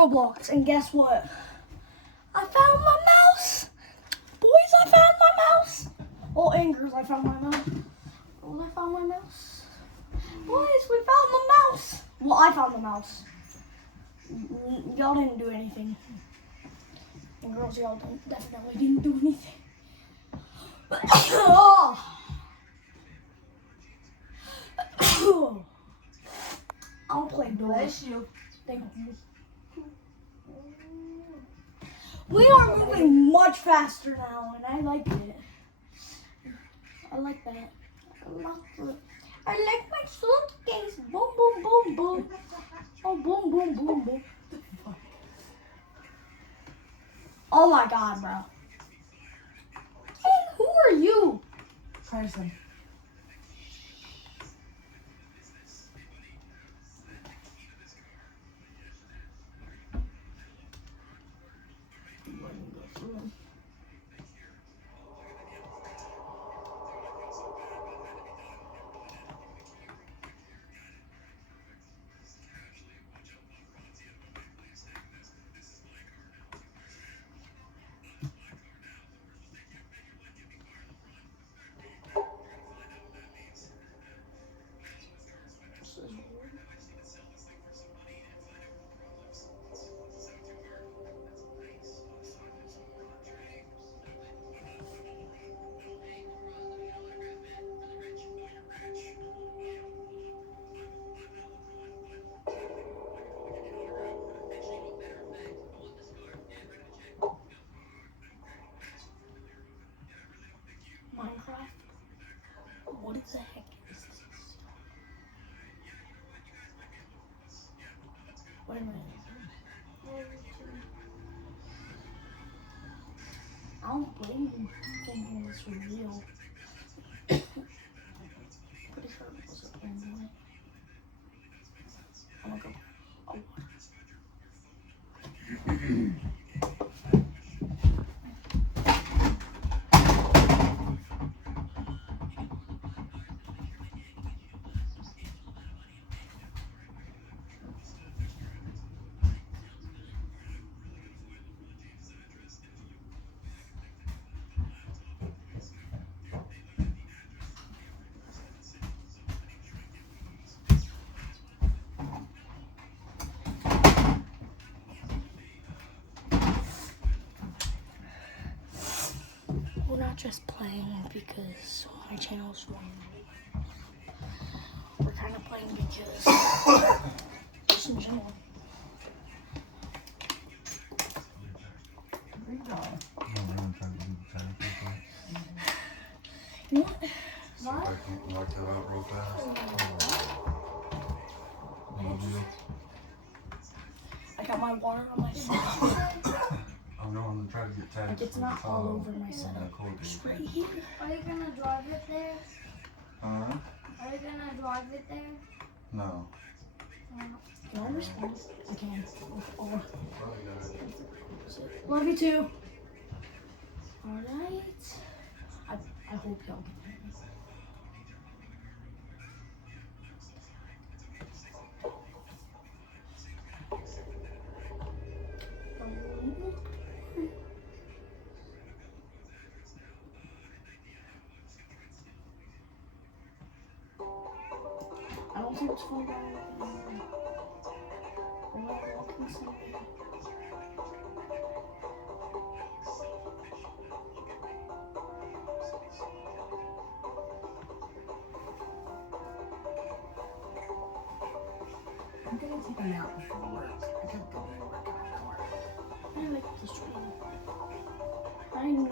Roblox, and guess what? I found my mouse! Boys, I found my mouse! Oh, and girls, I found my mouse. Oh, I found my mouse. Boys, we found the mouse! Well, I found the mouse. Y'all didn't do anything. And girls, y'all definitely didn't do anything. Oh. I'll play doors. Bless you. Thank you. We are moving much faster now, and I like it. I like that. I like my suitcase. Boom, boom, boom, boom. Oh, boom, boom, boom, boom. Oh my God, bro. Hey, who are you? Carson. Minecraft? What the heck is this? Wait a minute. I don't blame you thinking this was real. Pretty sure it wasn't anyway. I'm gonna go. Oh. We're not just playing because my channel's one. We're kind of playing because just in general. You know what? See if I can knock that out real fast. I got my water on my setup. I'm going to try to get tags. Like it's not all over my setup. It's right here. Are you gonna drive it there? Huh? Are you gonna drive it there? No. Can I respond? I can. Oh. Love you too. Alright. I hope y'all can hear me. I don't think it's fun. I'm gonna take a nap before work. I can't go to work after work. I like this one. I know.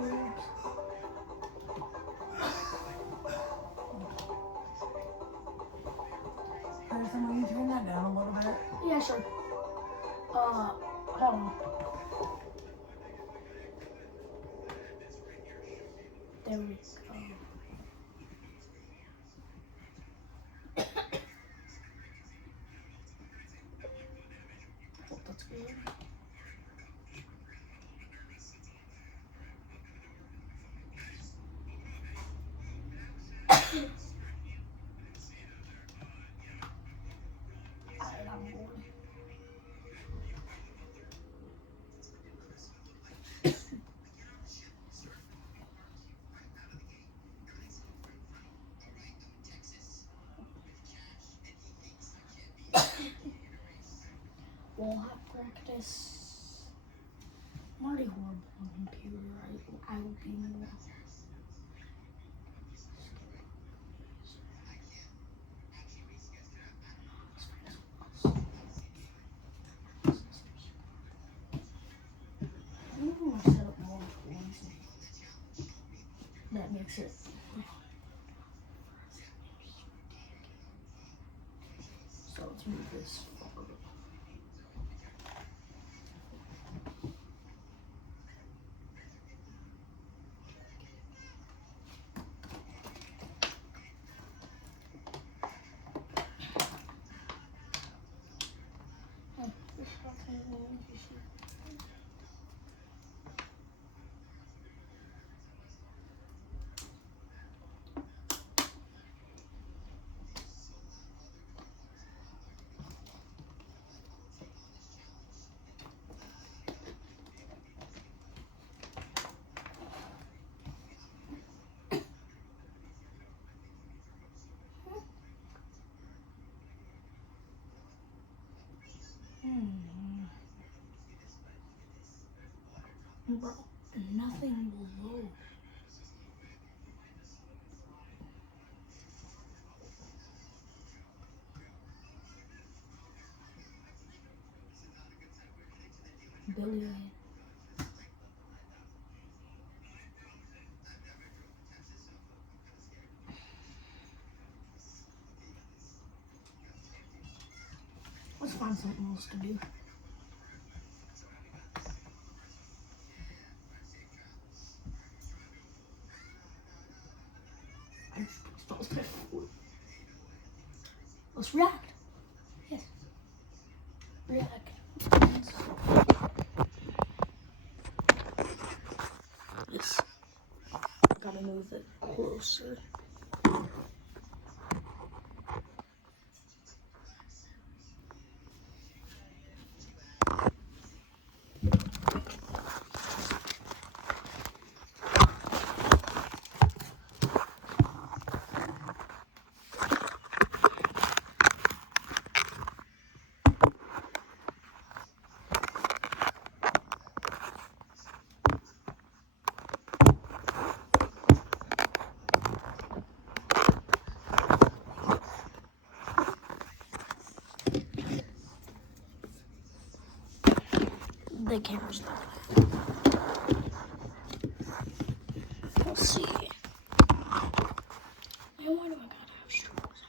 Carson, will you turn that down a little bit? Yeah, sure. Hold on. There we go. Hope that's good. Alright, I'm bored. have practice. I'm already horrible on computer. I will be more. Even I set up more ones. That makes it. So let's move this forward. Bro, nothing will load. Billy. Let's find something else to do. I just felt that forward. Let's react. Yes. React. Yes. Gotta move it closer. The camera's not. Let's see. And why do I gotta have strokes?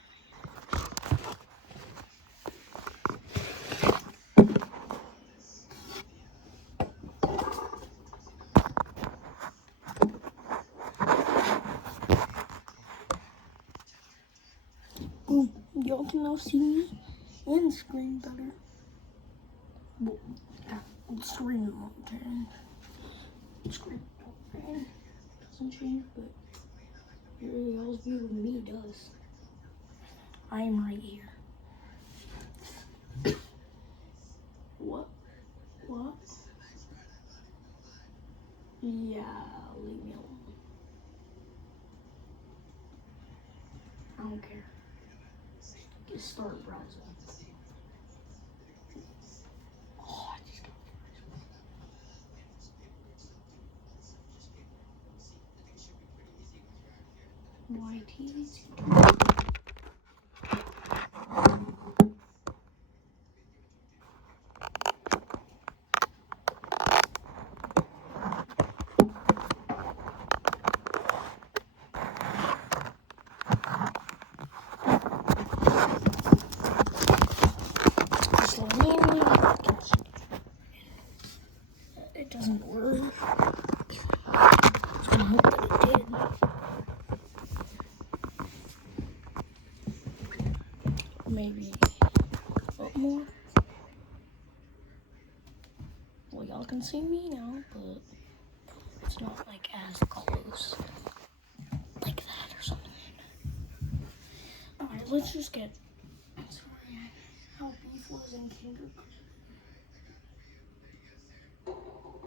Y'all can now see me and screen better. Well, screen won't change. Screen won't change. Doesn't change, but y'all's view of me does. I am right here. What? What? Yeah, leave me alone. I don't care. Just start browsing. Oh, I just got YT. It doesn't work. I hope that it did. Maybe a bit more. Well, y'all can see me now, but it's not like as close. Like that or something. Alright, let's just get. Sorry, how beef was in kindergarten.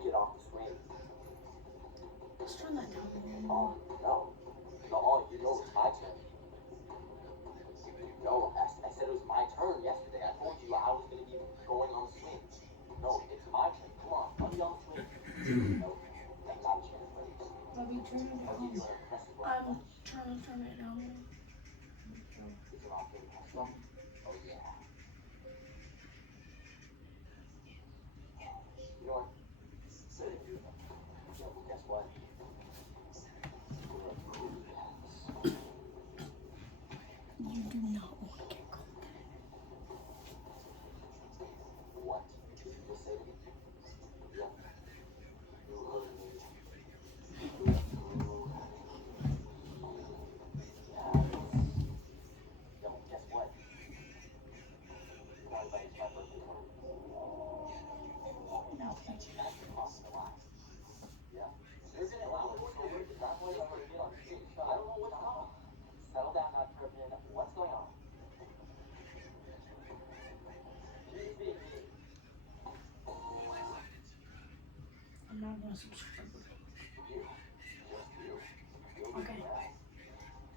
Get off the swing. Let's turn that down again. Oh, no. No, you know it's my turn. No, I said it was my turn yesterday. I told you I was going to be going on the swing. No, that's not chance, buddy. Let me turn it I'll give you down. an impressive I'm one. trying to turn it down. Is it off in Tesla? Oh, yeah. You know what? Say it, dude. Yeah, well, guess what? We're approved. You do not want to get caught. What? Did you just say to me? Yeah. You heard me. We're approved. Yeah. Yeah, well, guess what? Not about my birthday party. Now, that's crossing the line. Yeah. You're gonna allow us to do not what I'm gonna get on stage. I don't know what's wrong. Settle down, not tripping. What's going on? He's being me. I'm not gonna subscribe. You. Just you. You'll Okay. be mad.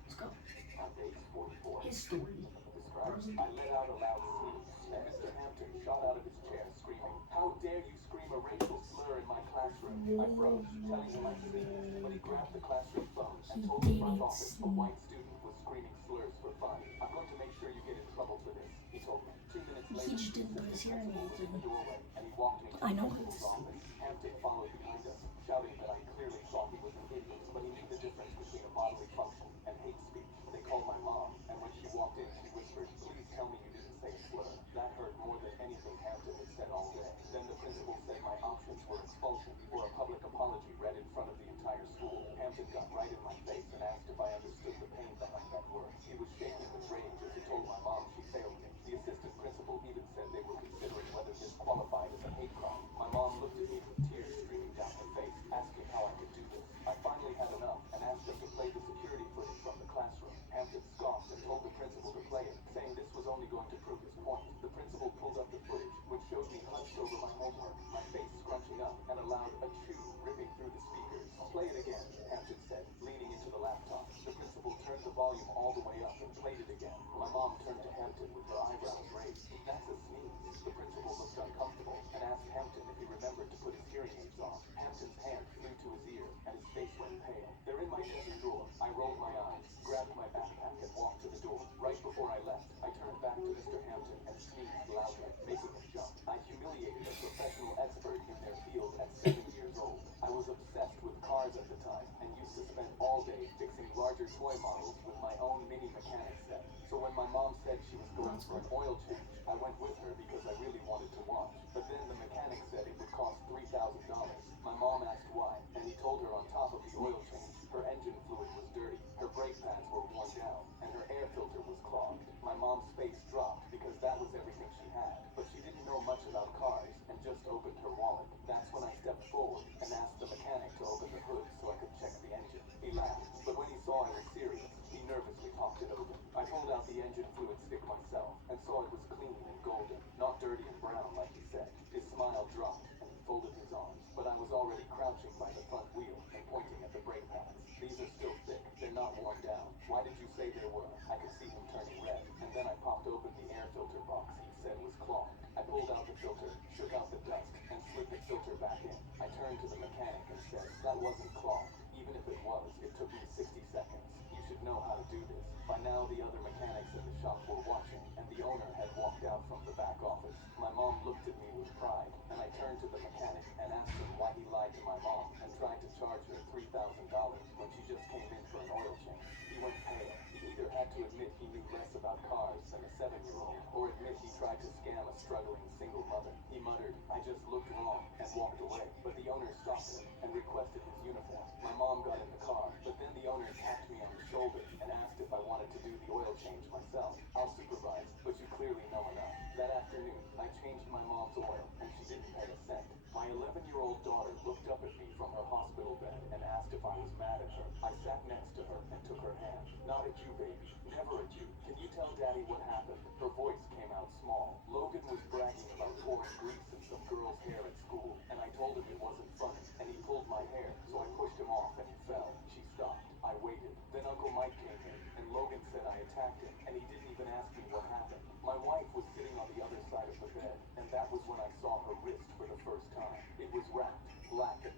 Let's go. On page 44. His story. Describes. I let out a loud sneeze, and Mr. Hampton shot out of his chair, screaming, "How dare you scream a racial slur in my classroom?" I froze, telling him I'd seen, but he grabbed the classroom phone and told the front office a white student was screaming slurs for fun. "I'm going to make sure you get in trouble for this," he told me. 2 minutes later, He just didn't put his hearing aids in the in. doorway, and he walked me to I the know principal's this. office. Hampton followed behind us, shouting that I clearly thought he was an idiot, but he knew the difference between a bodily function and hate speech. They called my mom, and when she walked in, she whispered, "Please tell me you didn't say a slur." That hurt more than anything Hampton had said all day. Then the principal said my options were expulsion or a public apology read in front of the entire school. Hampton got right in my face and asked if I understood the pain behind that word. He was shaking with rage as he told my mom she failed me. The assistant principal even said they were considering whether this qualified as a hate crime. My mom looked at me with tears streaming down her face, asking how I could do this. I finally had enough and asked them to play the security footage from the classroom. Hampton scoffed and told the principal to play it, saying this was only going to prove his point. The principal pulled up the footage, which showed me hunched over my homework, my face scrunching up, and a loud achoo ripping through the speakers. "Play it again," Hampton said, leaning into the laptop. The principal turned the volume all the way up and played it again. My mom turned to Hampton with her eyebrows raised. "That's a sneeze." The principal looked uncomfortable and asked Hampton if he remembered to put his hearing aids on. Hampton's hand flew to his ear and his face went pale. "They're in my kitchen drawer." I rolled my eyes, grabbed my backpack, and walked to the door. Right before I left, I turned back to Mr. Hampton and sneezed loudly, making him jump. I humiliated a professional expert in their field at 7 years old. I was obsessed with cars at the time and used to spend all day fixing larger toy models with my own mini mechanic set. So when my mom said she was going for an oil change, I went with her because I really wanted to watch. But then the mechanic said it would cost $3,000. My mom asked why, and he told her on top of the oil change, her engine fluid was dirty, her brake pads were worn down, and her air filter was clogged. My mom's face dropped because that was everything she had, but she didn't know much about cars and just opened her wallet. That's when I stepped forward and asked the mechanic to open the hood so I could check the engine. He laughed, but when he saw I was serious, he nervously popped it open. I pulled out the engine fluid stick myself and saw it was clean and golden, not dirty and brown like he said. His smile dropped and he folded his arms, but I was already crouching by the front wheel and pointing at the brake pads. "These are still thick. They're not worn down. Why did you say they were?" I could see him turning red, and then I popped open the air filter box he said was clogged. I pulled out the filter, shook out the dust, and slid the filter back in. I turned to the mechanic and said, "That wasn't clogged. Even if it was, it took me 60 seconds. You should know how to do this." By now, the other mechanics in the shop were watching, and the owner had walked out from the back office. My mom looked at me with pride, and I turned to the mechanic and asked him why he lied to my mom and tried to charge her $3,000 when she just came in for an oil change. He went pale. He either had to admit he knew less about cars than a 7-year-old, or admit he tried to scam a struggling single mother. He muttered, "I just looked wrong," and walked away. But the owner stopped him and requested his uniform. My mom got in the car, but then the owner tapped me on the shoulder and asked if I wanted to do the oil change myself. "I'll supervise, but you clearly know enough." That afternoon, I changed my mom's oil, and she didn't pay a cent. My 11-year-old daughter looked up at me from her hospital bed and asked if I was mad at her. I sat next to her and took her hand. "Not at you, baby. Never at you. Can you tell Daddy what happened?" Her voice came out small. "Logan was bragging about pouring grease in some girl's hair at school, and I told him it wasn't funny, and he pulled my hair, so I pushed him off and he fell." She stopped. I waited. Then Uncle Mike came in, and Logan said I attacked him, and he didn't even ask me what happened. My wife was sitting on the other side of the bed, and that was when I saw her wrist for the first time. It was wrapped, black and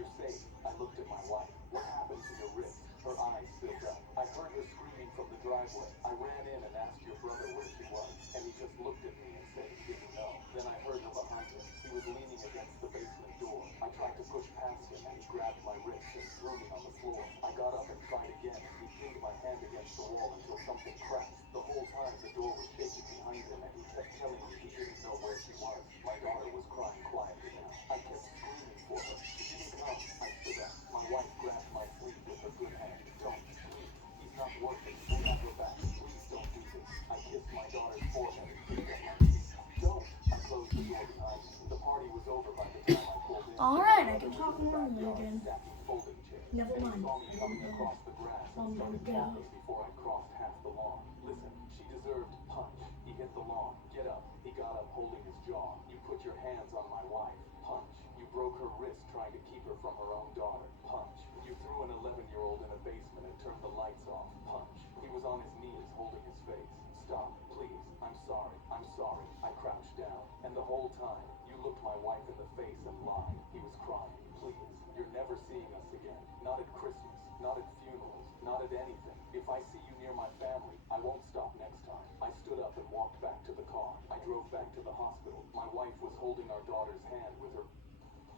You're safe. I looked at my wife. What happened to your wrist? Her eyes filled up. I heard her screaming from the driveway. I ran in and asked your brother where she was, and he just looked at me and said he didn't know. Then I heard her behind him. He was leaning against the basement door. I tried to push past him, and he grabbed my wrist and threw me on the floor. I got up and tried again. He pinned my hand against the wall until something cracked. The whole time the door was shaking behind him, and he kept telling me he didn't know where she was. My daughter was crying quietly now. I kept screaming for her. She didn't come. I stood up. My wife grabbed my sleeve with her good hand. Don't, please. He's not working. We have her back. Please don't do this. I kissed my daughter's forehead and picked up my feet. Don't. I closed the door behind me. The party was over by the time I pulled in. Alright, I can talk normally again. Stacking folding chairs. Never And he mind. saw me coming across the grass and started Get up. tapping before I crossed half the lawn. Listen, she deserved punch. He hit the lawn. Get up. He got up holding his jaw. You put your hands on my wife. Punch. You broke her wrist trying to keep her from her own daughter. Punch. You threw an 11-year-old in a basement and turned the lights off. Punch. He was on his knees holding his face. Stop, please. I'm sorry. I'm sorry. I crouched down. And the whole time, you looked my wife in the face and lied. He was crying. Please. You're never seeing us again. Not at Christmas. Not at funerals. Not at anything. If I see you near my family, I won't stop next time. I stood up and walked back to the car. I drove back to the hospital. My wife was holding our daughter's hand with her.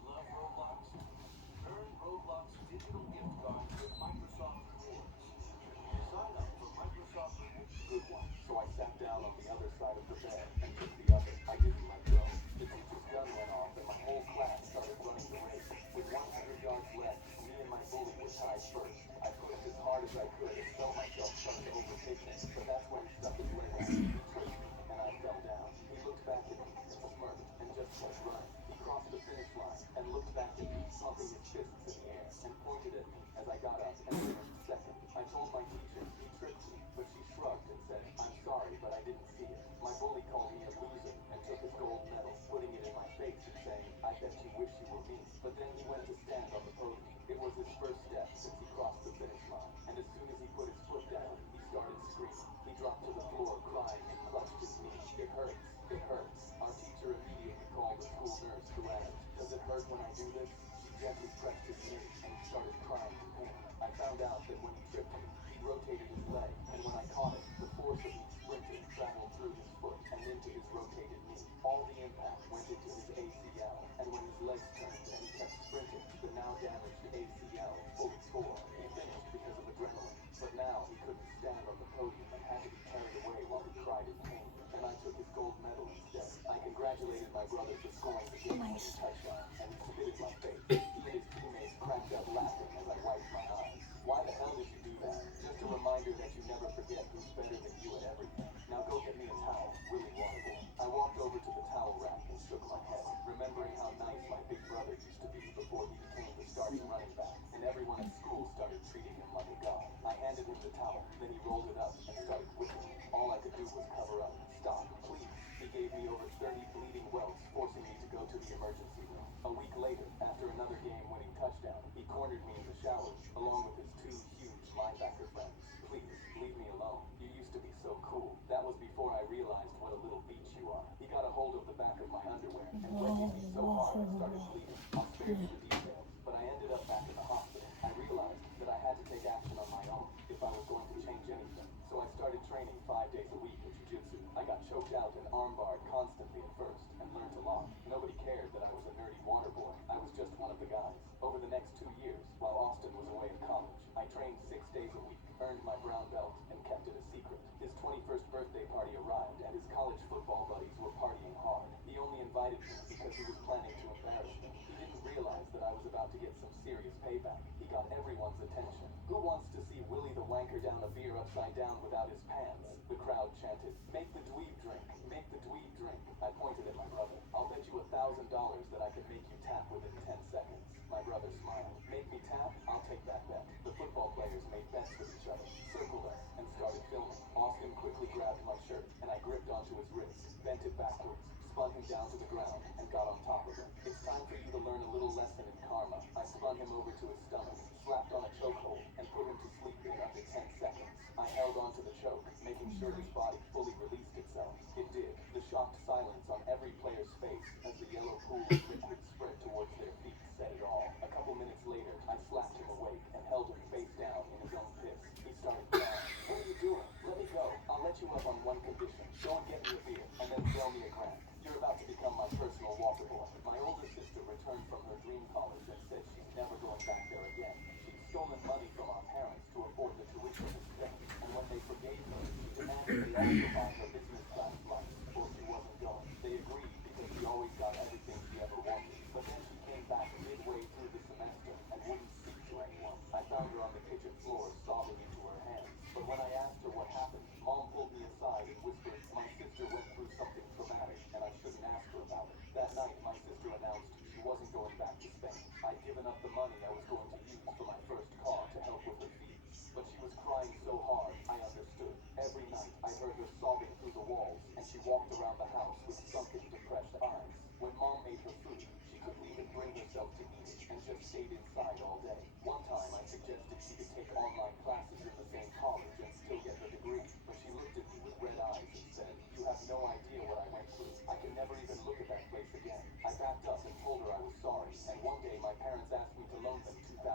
Love Roblox? Earn Roblox digital gift cards with Microsoft Rewards. Sign up for Microsoft Rewards. Good one. So I sat down on the other side of the bed and took the other. I didn't let go. The teacher's gun went off and my whole class started running the race. With 100 yards left, me and my bully were tied first. I pushed as hard as I could and felt myself starting to overtake me, but that's when he stuck his leg out. He tripped me and I fell down. He looked back at me, smirked, and just kept running. He crossed the finish line and looked back at me, pumping his fists in the air, and pointed at me as I got up and finished second. I told my teacher he tripped me, but she shrugged and said, I'm sorry, but I didn't see it. My bully called me a loser and took his gold medal, putting it in my face and saying, I bet you wish you were me. But then he went to stand on the podium. It was his first step since he crossed the finish line, and as soon as he put his foot down, he started screaming. He dropped to the floor crying and clutched his knee. It hurts. It hurts. Our teacher immediately called the school nurse who asked, does it hurt when I do this? She gently pressed his knee, and he started crying in pain. I found out that when he tripped me, he rotated his leg, and when I caught it, the force of me sprinting traveled through his foot and into his rotated knee. All the impact went into his ACL, and when his legs turned and he kept sprinting, the now damaged ACL fully tore. He finished because of adrenaline, but now he couldn't stand on the podium and had to be carried away while he cried in pain. And I took his gold medal instead. I congratulated my brother for scoring the game-winning touchdown, and he submitted my face. He and his teammates cracked up laughing as I wiped my eyes. Why the hell did you do that? Just a reminder that you never forget who's better than you at everything. Now go get me a towel, Willie Wonderful. I walked over to the towel rack and shook my head, remembering how nice my big brother used to be before he became the starting running back, and everyone at school started treating him like a god. I handed him the towel, then he rolled it up and started whipping me. All I could do was cover up. Stop, please. He gave me over 30 bleeding welts, forcing me to go to the emergency room. A week later, after another game-winning touchdown, he cornered me in the showers, along with his two huge linebacker friends. Please, leave me alone. You used to be so cool. That was before I realized what a little beach you are. He got a hold of the back of my underwear and wedged me so hard I started bleeding. I'll spare you the details, but I ended up back in the hospital. I realized that I had to take action on my own if I was going to change anything. So I started training 5 days a week in jiu-jitsu. I got choked out and armbarred constantly at first and learned a lot. Nobody cared that I was a nerdy water boy. I was just one of the guys. Over the next 2 years, while Austin was away at college, I trained 6 days a week, earned my brown belt, and kept it a secret. His 21st birthday party arrived, and his college football buddies were partying hard. He only invited me because he was planning to embarrass me. He didn't realize that I was about to get some serious payback. He got everyone's attention. Who wants to see Willie the Wanker down a beer upside down without his pants? The crowd chanted, make the dweeb drink, make the dweeb drink. I pointed at my brother. I'll bet you $1,000 that I can make you tap within 10 seconds. My brother smiled. Make me tap? I'll take that bet. The football players made bets with each other, circled us, and started filming. Austin quickly grabbed my shirt, and I gripped onto his wrist, bent it backwards, spun him down to the ground, and got on top of him. It's time for you to learn a little lesson in karma. I spun him over to his stomach, slapped on a chokehold, and put him to sleep in under 10 seconds. I held onto the choke, making sure his body fully released itself. It did. The shocked silence on every player's face as the yellow pool of liquid spread towards their feet said it all. A couple minutes owe me a grand. You're about to become my personal water boy. My older sister returned from her dream college and said she's never going back there again. She'd stolen money from our parents to afford the tuition in Spain, and when they forgave her, she demanded they also buy her business class flight, or she wasn't going. They agreed because she always got everything she ever wanted. But then she came back midway through the semester and wouldn't speak to anyone. I found her on the kitchen floor sobbing into her hands. But when I asked her what happened, Mom pulled me aside and whispered, my sister went through something traumatic and I shouldn't ask her about it. That night, my sister announced she wasn't going back to Spain. I'd given up the money I was going to use for my first car to help with her fees. But she was crying so hard, I understood. Every night, I heard her sobbing through the walls, and she walked around the house with sunken, depressed eyes. When Mom made her food, she couldn't even bring herself to eat it, and just stayed inside all day. One time, I suggested she could take online classes in the same college and still get her degree, but she looked at me with red eyes and said, you have no idea what I went through. I can never even look at that place again. I backed up and told her I was sorry, and one day my parents asked me to loan them $2,000.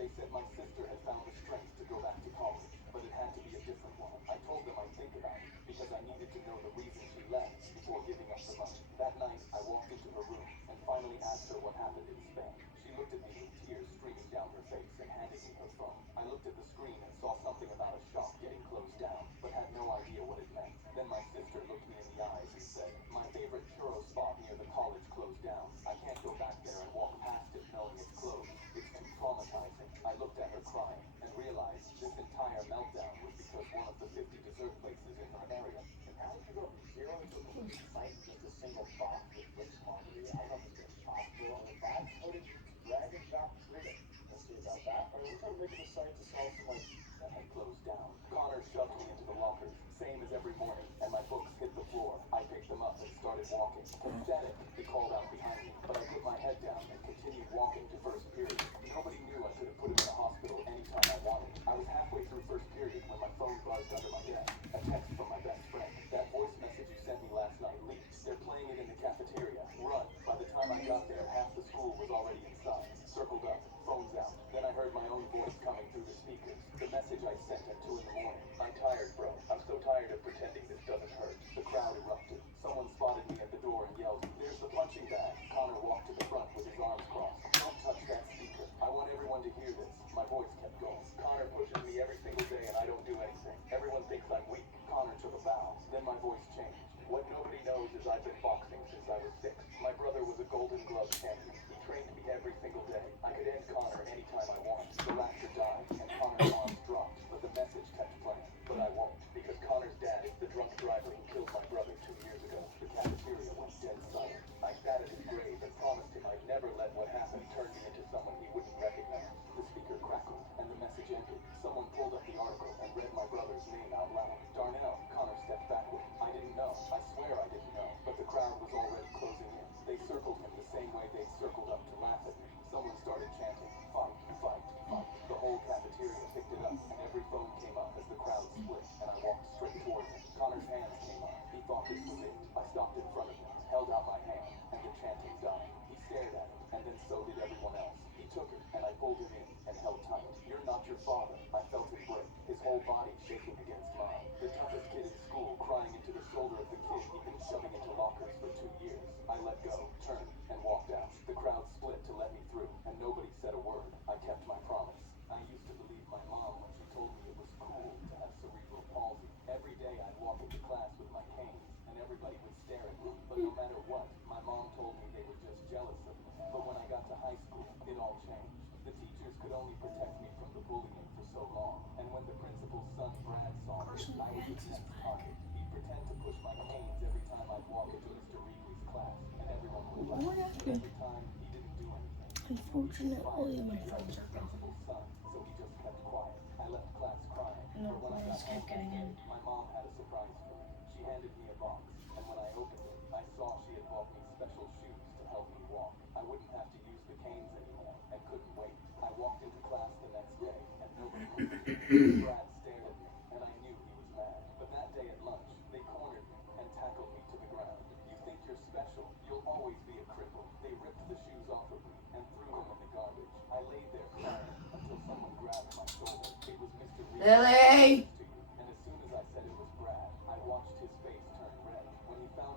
They said my sister had found the strength to go back to college, but it had to be a different one. I told them I'd think about it, because I needed to know the reason she left before giving up the money. That night, I walked into her room and finally asked her what happened in Spain. She looked at me with tears streaming down her face and handed me her phone. I looked at the screen and saw something about a shop getting closed down, but had no idea what it meant. Then my sister looked me in the eyes and said, my favorite churro spot near the college closed down. I can't go back there and walk past it knowing it's closed. It's too traumatizing. I looked at her crying and realized this entire meltdown was because one of the 50 dessert places in her area. And how did you go from 0 to a complete site with just a single box with Rick's Laundry? I don't know if it's possible. And if that's how did you drag and drop through it? Let's see about that. All right, we're trying to make it a site to solve some like That had closed down. Connor shoved me into the lockers, same as every morning, and my books hit the floor. I picked them up and started walking. Pathetic, he called out behind me, but I put my head down and continued walking to first period. Nobody knew I could have put him in a hospital anytime I wanted. I was halfway through first period when my phone buzzed under my desk. A text from my best friend. That voice message you sent me last night leaked. They're playing it in the cafeteria. Run. By the time I got there, half the school was already inside. Circled up, phones out. Then I heard my own voice coming through the speakers. The message I sent at 2 in the morning. I'm tired, bro. I'm so tired of pretending this doesn't hurt. The crowd erupted. Someone spotted me at the door and yelled, there's the punching bag. Connor walked to the front with his arms crossed. Don't touch that speaker. I want everyone to hear this. My voice kept going. Connor pushes me every single day and I don't do anything. Everyone thinks I'm weak. Connor took a bow. Then my voice changed. What nobody knows is I've been boxing since I was 6. My brother was a Golden Glove champion. He trained me every single day. I could end Connor anytime I want. The laughter died and Connor's arms dropped, but the message kept playing. But I won't, because Connor's dad is the drunk driver who killed my brother 2 years ago. The cafeteria went dead silent. I sat at his grave and promised him I'd never let what happened turn me into someone he wouldn't recognize. The speaker crackled, and the message ended. Someone pulled up the article and read my brother's name out loud. Darnell. Connor stepped backward. I didn't know. I swear I didn't know. But the crowd was already closing in. They circled him the same way they'd circled up to laugh at me. Someone started chanting, fight, fight, fight. The whole cafeteria picked it up, and every phone came up as the crowd split, and I walked straight toward him. Connor's hands came up. He thought this was it. I stopped in front of him, held out my hand, and the chanting died. He stared at it, and then so did everyone else. He took it, and I pulled him in and held tight. You're not your father. I felt him break, his whole body shaking against mine. The toughest kid in school, crying into the shoulder of the kid he'd been shoving into lockers for 2 years. I let go, turned, and walked out. The crowd split to let me through, and nobody said a word. I kept my promise. I used to believe my mom when she told me it was cool to have cerebral palsy. Every day I'd walk into class with my canes, and everybody would stare at me. But no matter what, my mom told me they were just jealous of me. But when I got to high school, it all changed. The teachers could only protect me from the bullying for so long. And when the principal's son, Brad, saw me, I was his next target. He'd pretend to push my canes every time I'd walk into Mr. Reedley's class, and everyone would laugh. But every time, he didn't do anything. Unfortunately, my friends are gone. Son, so he just kept quiet. I left class crying. No, But when I I got just kept getting in. my mom had a surprise for me. She handed me a box, and when I opened it, I saw she had bought me special shoes to help me walk. I wouldn't have to use the canes anymore, and couldn't wait. I walked into class the next day, and nobody moved. Brad stared at me, and I knew he was mad. But that day at lunch, they cornered me and tackled me to the ground. You think you're special, you'll always be a cripple. They ripped the shoes off of me and threw them in the garbage. I laid there crying until someone grabbed my shoulder. It was Mr. Reed. Lily! And as soon as I said it was Brad, I watched his face turn red. When he found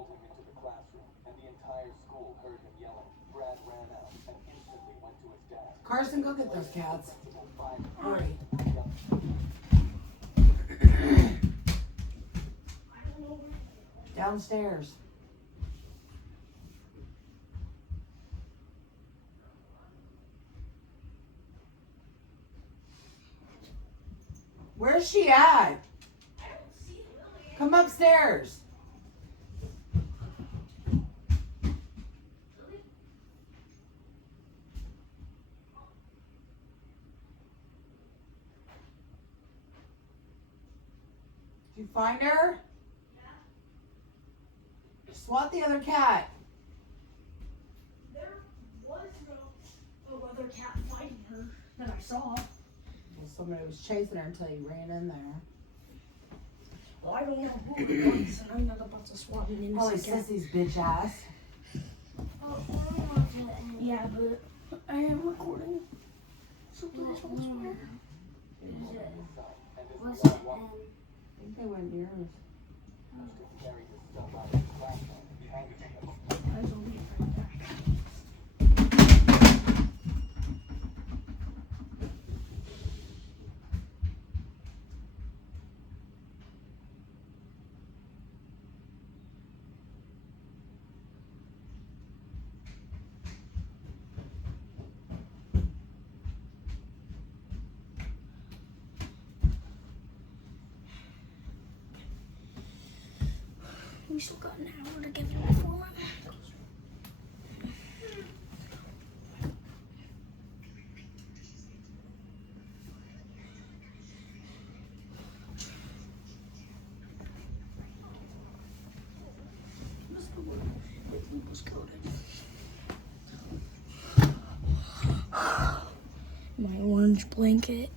pulled him into the classroom, and the entire school heard him yelling. Brad ran out and instantly went to his dad. Carson, go get those cats. Principal fired Hurry. Downstairs. Where's she at? Come upstairs. Did you find her? Swat the other cat. There was no other cat fighting her that I saw. Well, somebody was chasing her until you ran in there. Well, I don't know who it was, and I'm not about to swat an Probably innocent cat. Sissy's bitch ass. Oh, I don't want to end. Yeah, but I am recording. So please don't swear. What's the end? I think they went yours. carry his stuff out of the classroom. He handed him the I will be right back. We still got an hour to get through before my mom goes. What's the word? It was coated. My orange blanket.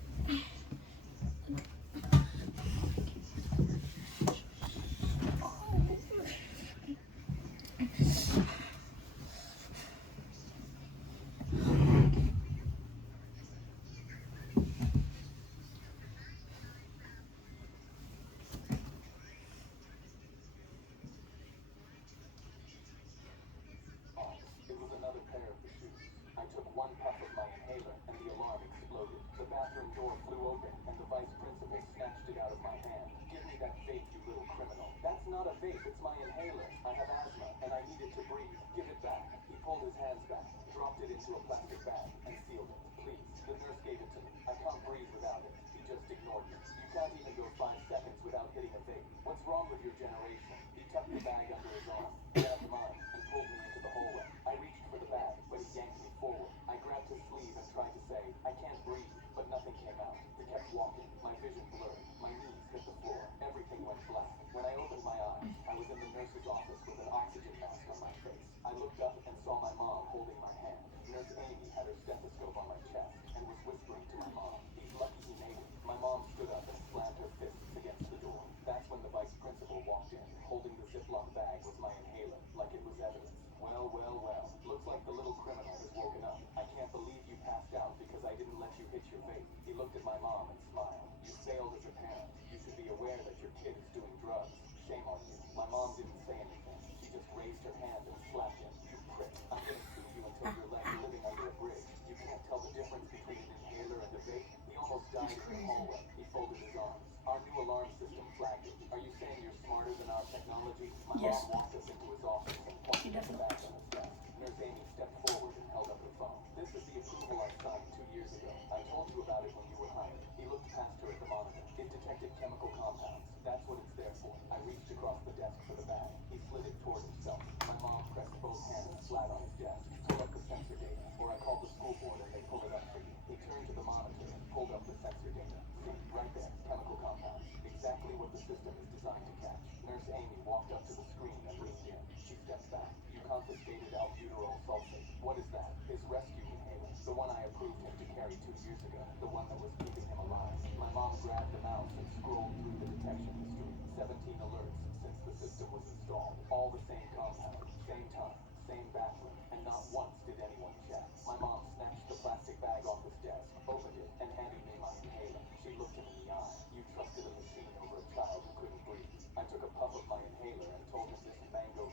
It was another pair of the shoes. I took one puff of my inhaler and the alarm exploded. The bathroom door flew open and the vice principal snatched it out of my hand. Give me that vape, you little criminal. That's not a vape, it's my inhaler. I have asthma and I need it to breathe. Give it back. He pulled his hands back, dropped it into a plastic bag, and sealed it. Please. The nurse gave it to me. I can't breathe without it. He just ignored me. You can't even go 5 seconds without hitting a vape. What's wrong with your generation? He tucked the bag under his arm, grabbed mine, and pulled me into the hallway. I reached for the bag, but he yanked me forward. I grabbed his sleeve and tried to say, I can't breathe, but nothing came out. He kept walking. My vision blurred. My knees hit the floor. Everything went black. When I opened my eyes, I was in the nurse's office with an oxygen mask on my face. I looked up and saw my mom holding my hand. Nurse Amy had her stethoscope on my chest and was whispering to my mom. He's lucky he made it. My mom stood up and slammed her fists against the door. That's when the vice principal walked in, holding the Ziploc bag with my inhaler, like it was evidence. Well, well, well. Looks like the little criminal has woken up. I can't believe you passed out because I didn't let you hit your vape. He looked at my mom and smiled. You failed as a parent. You should be aware that your kid is doing drugs. Shame on you. My mom didn't say anything. She just raised her hand and slapped him. You prick. I'm gonna sue you until you're left living under a bridge. You can't tell the difference between an inhaler and a vape. He almost died in the hallway. He folded his arms. Our new alarm system flagged it. Are you saying you're smarter than our technology? My Yes. mom walked us into his office and pointed at the back on his desk. Nurse Amy stepped forward and held up her phone. This is the approval I signed 2 years ago. I told you about it when you were hired. He looked past her at the monitor. It detected chemical compounds. That's what it's there for. I reached across the desk for the bag. He slid it toward himself. My mom pressed both hands flat on his desk. Pull up the sensor data, or I called the school board and they pull it up for you. He turned to the monitor and pulled up the sensor data. See, right there, chemical compounds. Exactly what the system is designed to catch. Nurse Amy walked up to the screen and leaned in. She stepped back. You confiscated albuterol sulfate. What is that? His rescue inhaler. The one I approved him to carry 2 years ago. The one that was keeping him alive. My mom grabbed the mouse and scrolled through the detection history. 17 alerts since the system was installed. All the same compound, same time, same bathroom, and not once did anyone check. My mom snatched the plastic bag off his desk, opened it, and handed me my inhaler. She looked him in the eye. You trusted a machine over a child who couldn't breathe. I took a puff of my inhaler and told him this mango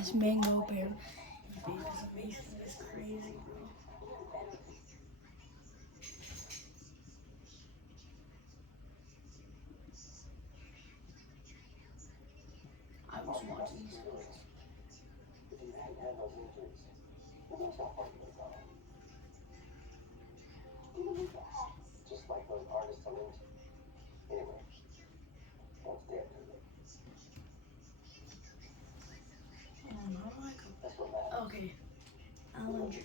this mango bear. His face is amazing. It's crazy, bro. I was watching these videos. If you hadn't had those injuries, then there's not part of it about it. Just like those artists on it. Anyway, what's there to you? That's what matters. Okay. Alan J.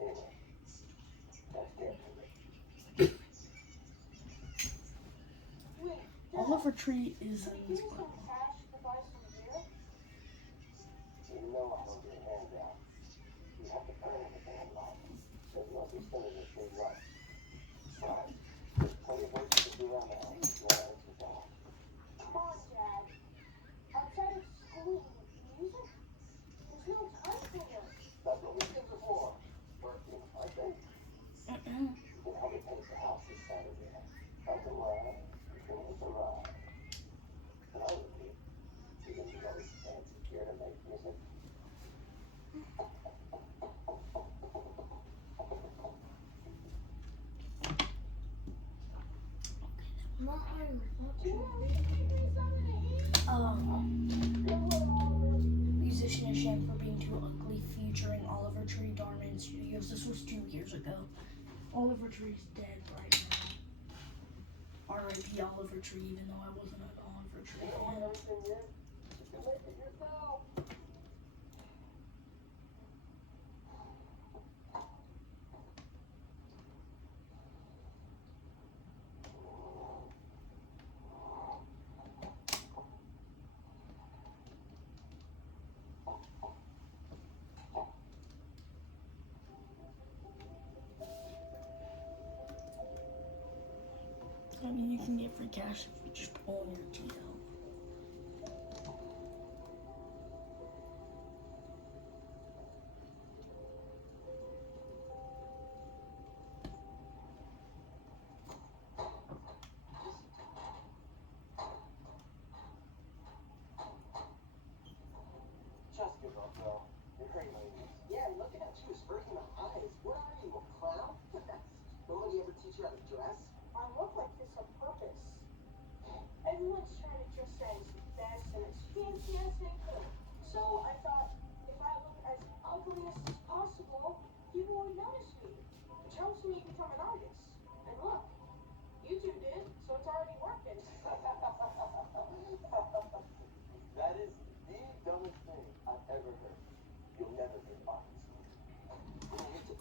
Anyway, that's there to you. Oliver Tree is in this book. You know I don't get hands out. You have to earn everything in life. There's no such thing as a free lunch. Besides, there's plenty of work you can do around the house. You know, it's your job. Come on, Dad. Outside of school and music, there's no time for work. That's what weekends are for. Working, aren't they? We'll help me paint the house this Saturday. Help them ride, and it's a ride. And I would be, even if you always fancy gear to make music. Not hard. Musician Ashamed for Being Too Ugly featuring Oliver Tree, Darman Studios. This was 2 years ago. Oliver Tree's dead right now. R.I.P. Oliver Tree, even though I wasn't an Oliver Tree fan. Everything is, you can make it yourself. I mean, you can get free cash if you just own your TL. Just give up, though. You're great, ladies. Yeah, looking at you is hurting my eyes. What are you, a clown? Nobody ever teach you how to dress? I look like this on purpose. Everyone's trying to dress as best and as fancy as they could. So I thought if I look as ugly as possible, people would notice me, which helps me become an artist. And look, you two did, so it's already working. That is the dumbest thing I've ever heard. You'll never be an artist.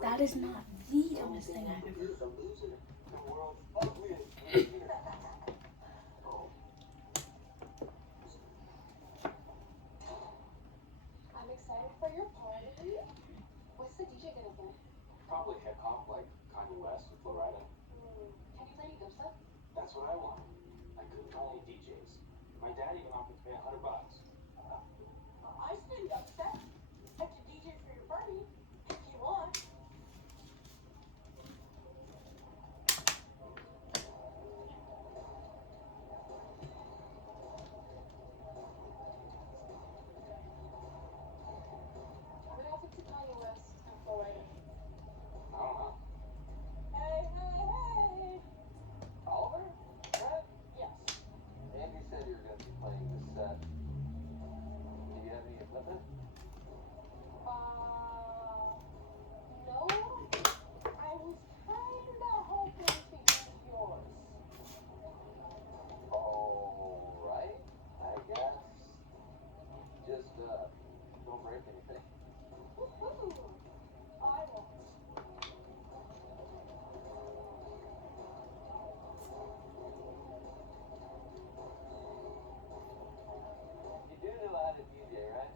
That is not the dumbest thing I've ever heard. He's a loser. The world's ugliest loser. Oh. I'm excited for your party. What's the DJ gonna play? Probably hip hop like Kanye West or Flo Rida. Can you play any dubstep? That's what I want. I couldn't find any DJs. My dad even offered to pay $100. I stand upset. I can DJ for your party if you want. What happened to Kanye West and Flo Rida? I don't know. Hey, hey, hey! Oliver? Brett? Yes. Andy said you were going to be playing this set. Do you have any equipment? No. I was kinda hoping to use yours. Oh, right. I guess. Just, don't break anything. Woohoo! I won't. You do know how to DJ, right?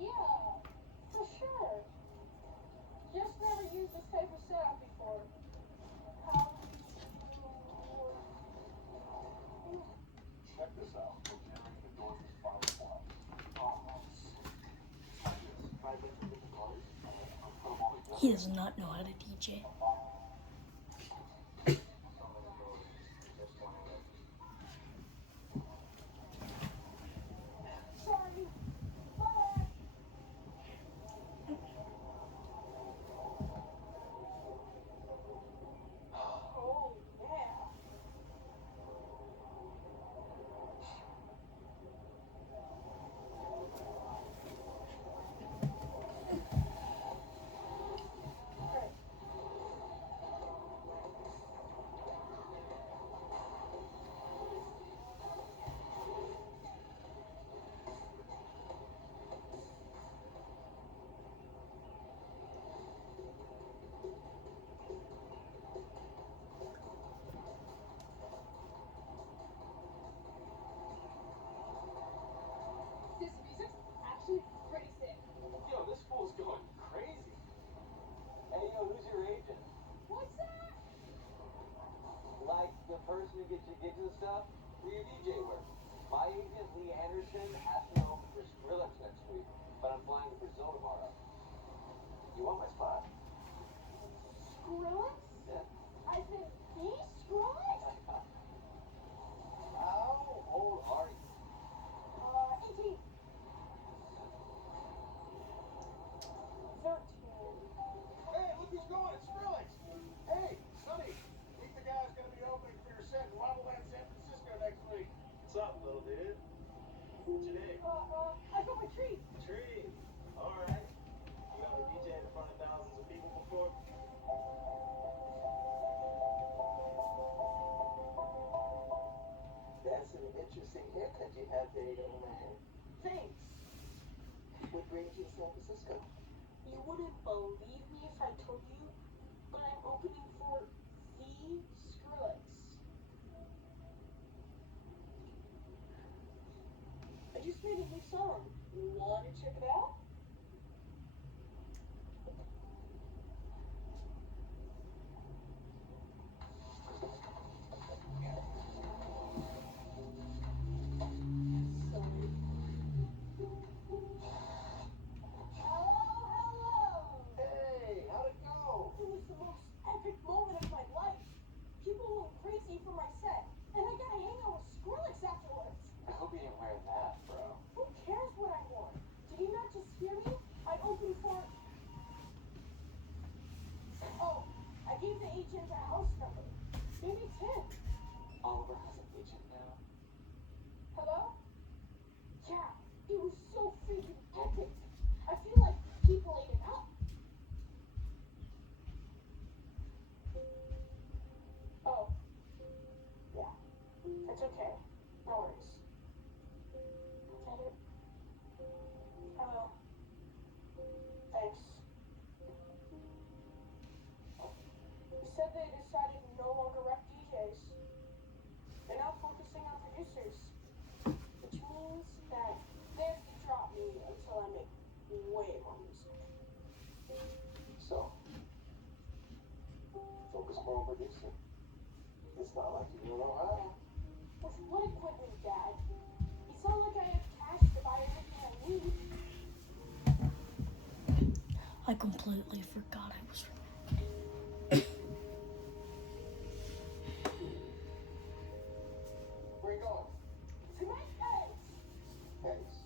Yeah, for sure. Just never used this type of setup before. How Check this out. We're generating the doors with Firefly. He does not know how to DJ. Anderson asked me to open for Skrillex next week, but I'm flying to Brazil tomorrow. You want my spot? Skrillex? Yeah. I said, the Skrillex? How old are you? 18. 13. Hey, look who's going. It's Skrillex. Hey, Sonny. Meet the guy who's going to be opening for your set in Lavaland, San Francisco next week. What's up, little dude? What's your name? I got my treat. Tree. Alright. You ever DJed in front of thousands of people before? That's an interesting haircut you have there, young man. Thanks. What brings you to San Francisco? You wouldn't believe me if I told you, but I'm opening for the Skrillex. I just made a new song. Wanna check it out? Hello! Hey, how'd it go? It was the most epic moment of my life. People went crazy for my set, and I got to hang out with Skrillex afterwards. I hope you didn't wear that, bro. Who cares what I wore? Did you not just hear me? I opened for... Oh, I gave the agent a house number. Maybe it's him. Oliver has an agent now. Hello? Yeah, it was so freaking epic. I feel like people ate it up. Oh. Yeah. It's okay. No worries. Get it? I will. Thanks. You said they decided to no longer rep DJs. They're now focusing on producers. Which means that they have to drop me until I make way more music. So, focus more on producing. It's not like you don't know how. With what equipment, Dad? It's not like I have cash to buy everything I need. I completely forgot I was. Where you going? To make eggs. Thanks.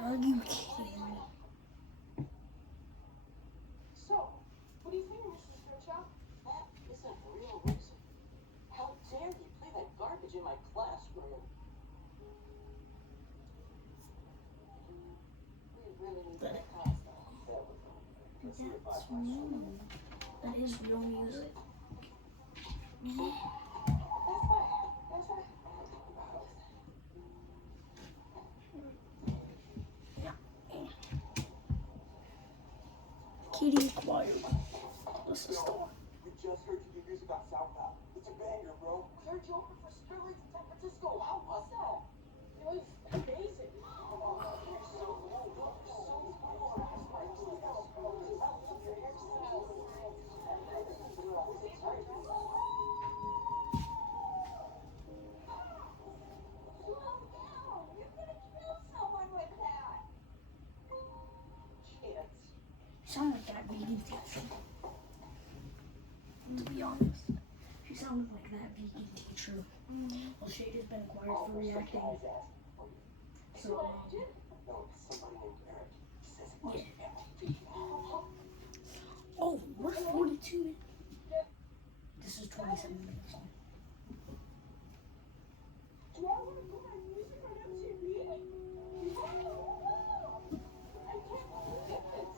Are you kidding me? So, what do you think, Mrs. Grimshaw? That isn't real reason. How dare you play that garbage in my classroom? We really need that costume. That's real. That is real music. That's fine. That's fine. Kitty quiet. This is the one. We just heard you do music on SoundCloud. It's a banger, bro. We heard you open for Skrillex in San Francisco. How was that? It was amazing. You're so cool. You're so cool. I love your hairstyle. Slow down. You're gonna kill someone with that. Kids. Sound like that reading section. To be honest, she sounded like that PE teacher. Well, Shade has been acquired for reacting. So, No, it's somebody named Eric. He says it was MVP. oh, we're 42 minutes. This is 27 minutes long. Do I want to put my music on MTV? No! I can't believe it!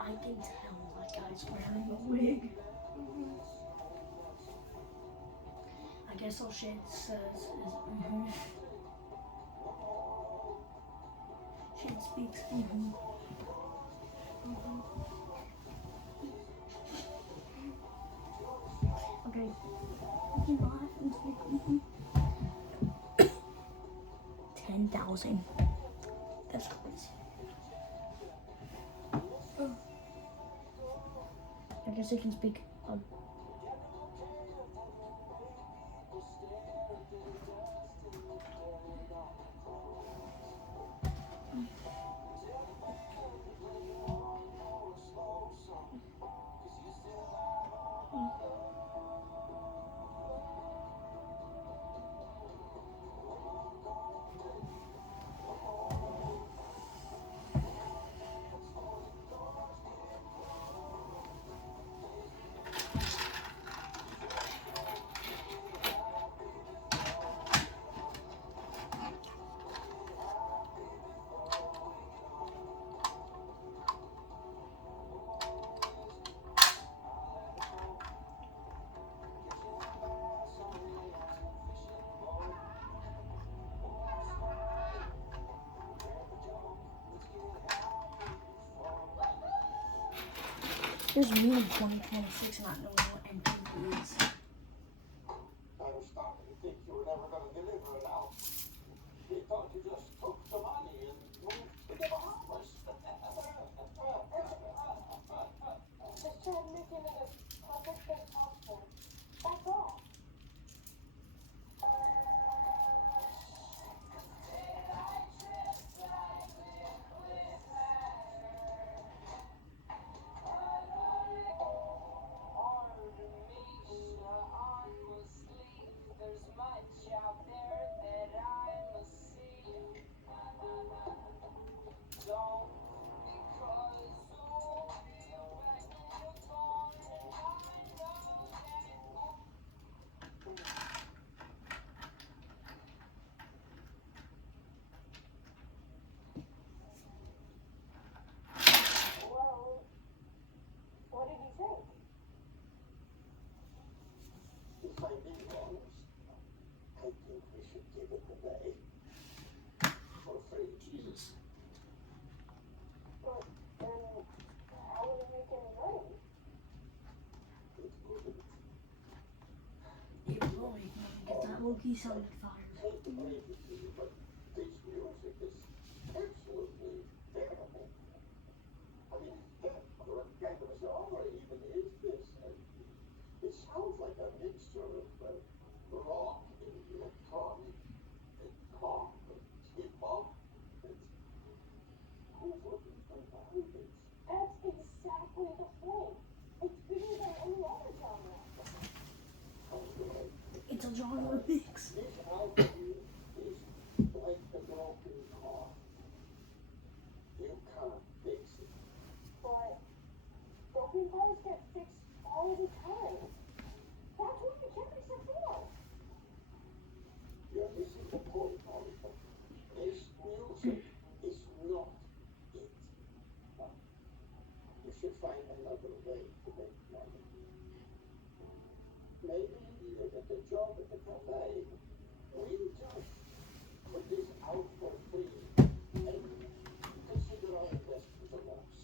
I can tell that guy's wearing a wig. I guess all Shade says is Shade speaks Okay. I can laugh and speak 10,000. That's crazy. I guess I can speak. There's me in 2026 not knowing what MPV is. I was starting to think you were never going to deliver it out. They thought you just took the money and moved to the Bahamas. Just try to make it as perfect as possible. That's all. Well, what did he say? If I'm being honest, I think we should give it away. For free. Jesus. But then, how would it make any money? It couldn't. It will make money because that Loki sounded fire. Take the money with you, but this music is absolutely terrible. I mean, what kind of genre even is this? It sounds like a mixture of rock and electronic and pop and hip-hop. Who wouldn't buy this? That's exactly the point. It's bigger than any other genre. It's a genre mix. This album is like the broken car. You can't fix it. But broken cars get fixed all the time. That's what mechanics are for. You're missing the point, Oliver. This music is not it. You should find another way to make money. Maybe you'll get a job at the cafe. We'll just put this out for free and consider our investment a loss.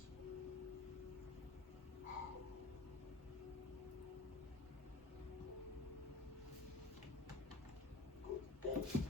Good day.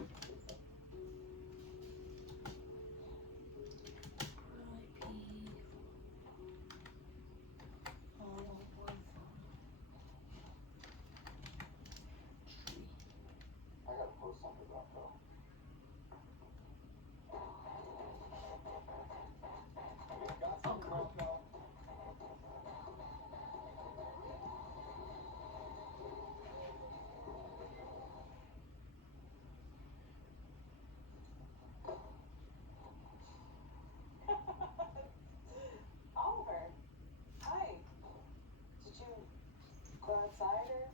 cider?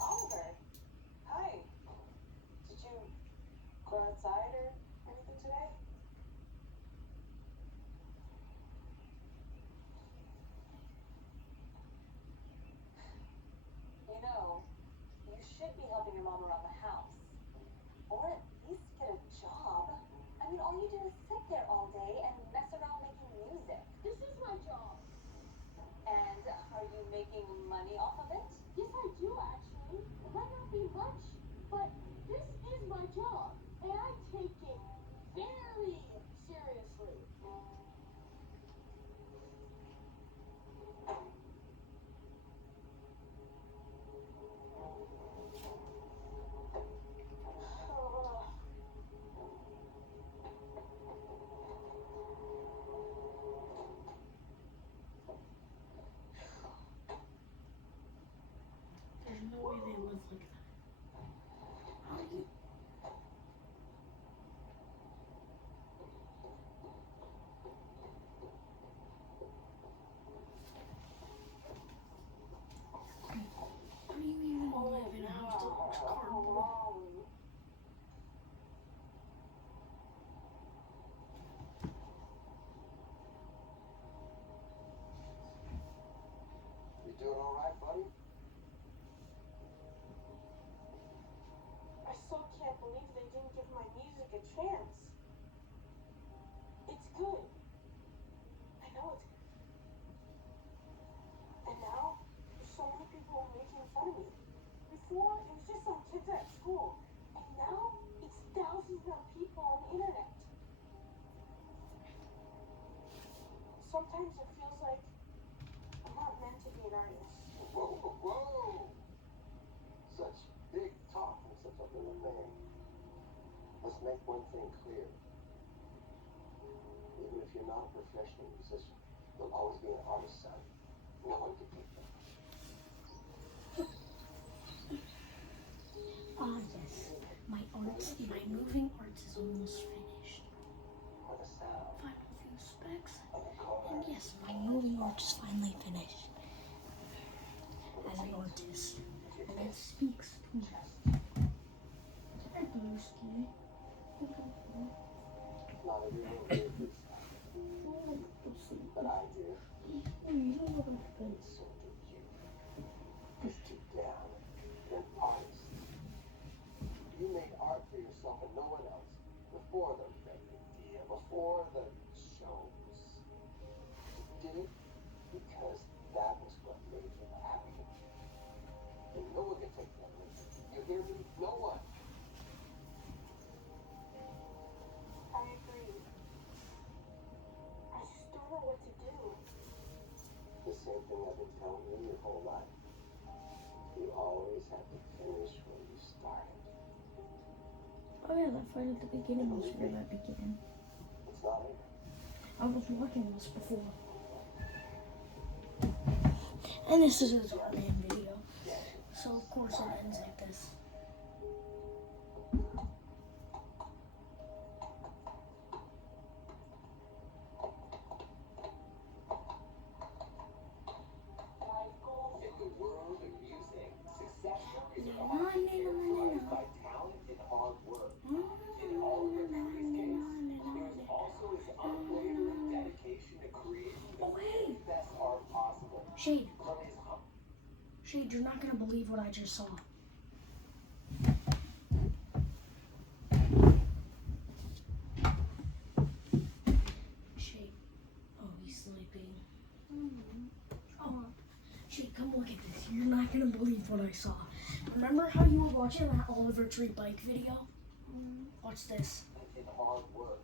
Oliver, hi. Did you go outside or anything today? You know, you should be helping your mom around the house. Or at least get a job. I mean, all you do is sit there all day and mess around making music. This is my job. And are you making money off of it? Yes, I do actually. It might not be much, but this is my job, and I take it very seriously. There's no way they live like that. How do you? How do you even live in a house that looks cardboard? You doing all right, buddy? I still can't believe they didn't give my music a chance. It's good. I know it's good. And now, there's so many people making fun of me. Before, it was just some kids at school. And now, it's thousands of people on the internet. Sometimes it feels like I'm not meant to be an artist. Whoa, whoa, whoa! Such big talk for such a little thing. Let's make one thing clear. Even if you're not a professional musician, there'll always be an artist son. No one can take that. Ah yes, my moving arts is almost finished. For the sound Final few specs, and the color. and yes, my moving arts is finally finished. As an artist, and it speaks to me. I do, Ski. Not everyone hears this, but I do. So do you. Because deep down, you're an artist. You made art for yourself and no one else. Before the record deal, before the shows. You did it because that was what made you happy. And no one can take that away from you. You hear me? No one. I agree. I just don't know what to do. The same thing I've been telling you your whole life. You always have to finish where you started. Oh yeah, that fight at the beginning was where that began. It's not over. I was watching this before. And this is his main video. So of course it ends like this. In the world of music, success stories are Na, often na, na, characterized na, by talent and hard work. na. In Oliver Trudy's case, there was also his unwavering dedication to creating the very best art possible. Shade, From his Shade, you're not gonna believe what I just saw. Shade. Oh, he's sleeping. Oh, Shade, come look at this. You're not gonna believe what I saw. Remember how you were watching that Oliver Tree bike video? Watch this. in hard work.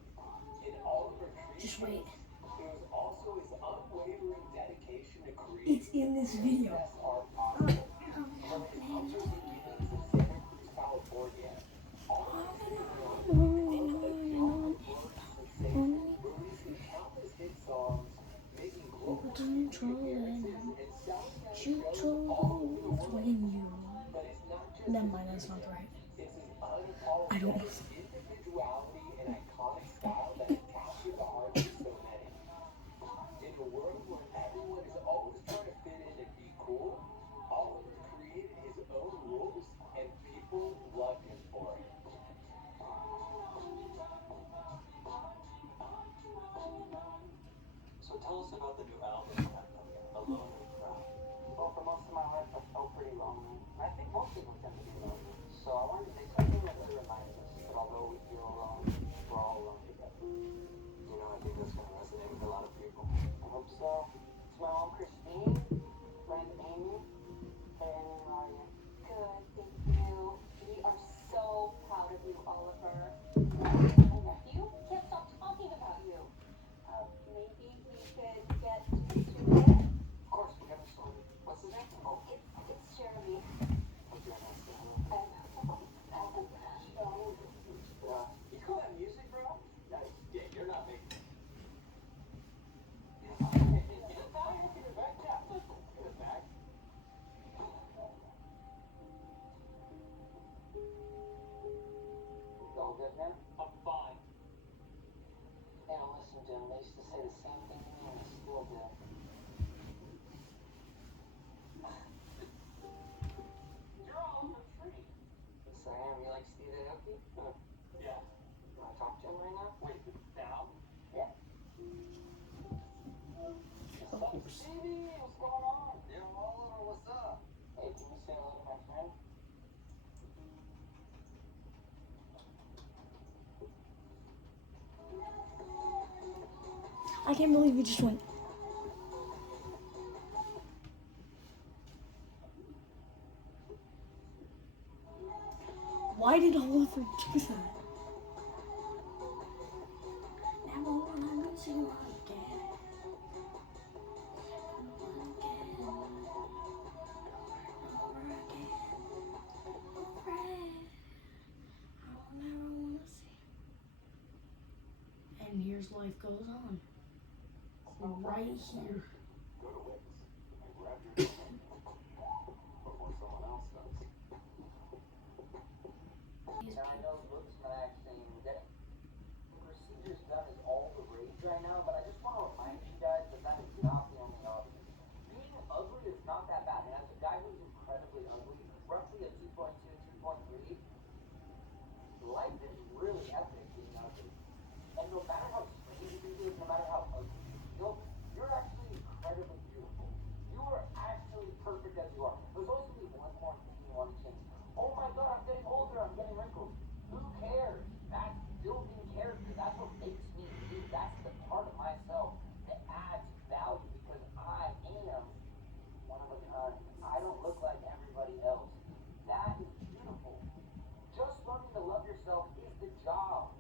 In Oliver Trudy's Just wait. there was also his unwavering dedication to creating It's in this video. the best art possible. From his humble beginnings in Santa Cruz, California, releasing countless hit songs, making global appearances, and selling out shows all over the world. Never mind, that's not right. It's his I don't know. unapologetic individuality and iconic style that has captured the hearts of so many. In a world where everyone is always trying to fit in and be cool, Oliver created his own rules and people loved him for it. So tell us about the new album you have coming out, Alone and Proud. Well, for most of my life, I felt pretty lonely. I think most people tend to be lonely. So I wanted to make something that would remind us that although we feel alone, we're all alone together. You know, I think that's going to resonate with a lot of people. I hope so. To my mom, Christine, friend Amy, hey, Amy, how are you? Good, thank you. We are so proud of you, Oliver. My nephew can't stop talking about you. Maybe we could get to know him. Of course, we got a song. What's his name? Oh, it's Jeremy. What's your name? You call that music, bro? Yeah, you're not making it. Get it back, yeah. Get it back. You all good now? I'm fine. Hey, don't listen to him. They used to say the same thing to me and they still do. You're all over the tree. Yes, I am. You like Steve Aoki? Yeah. You want to talk to him right now? Wait, now? Yeah. Of course. Stevie, what's going on? Yo, Oliver, what's up? Hey, can you say hello to my friend? I can't believe we just went. Why did Oliver do that? Never wanna lose you again. And here's life goes on. Right here. Go to Wix and grab your domain before someone else does. Now I know Brooks and I actually even get it. Procedures done is all the rage right now, but I just want to remind you guys that that is not the only option. Being ugly is not that bad, and as a guy who's incredibly ugly, roughly a 2.2, 2.3, life is really epic being ugly. And no matter how strange you do, no matter how ugly you feel, you're actually incredibly beautiful. You are actually perfect as you are. There's always going to be one more thing you want to change. Oh my god, I'm getting older, I'm getting wrinkles. Who cares? That's building character. That's what makes me me. That's the part of myself that adds value because I am one of a kind. I don't look like everybody else. That is beautiful. Just learning to love yourself is the job.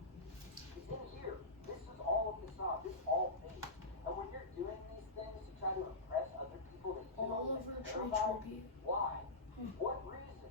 It's in here. This is all of the song. This is all fake. And when you're doing these things to try to impress other people that you don't Oliver even care Tree about, tribute. why? What reason?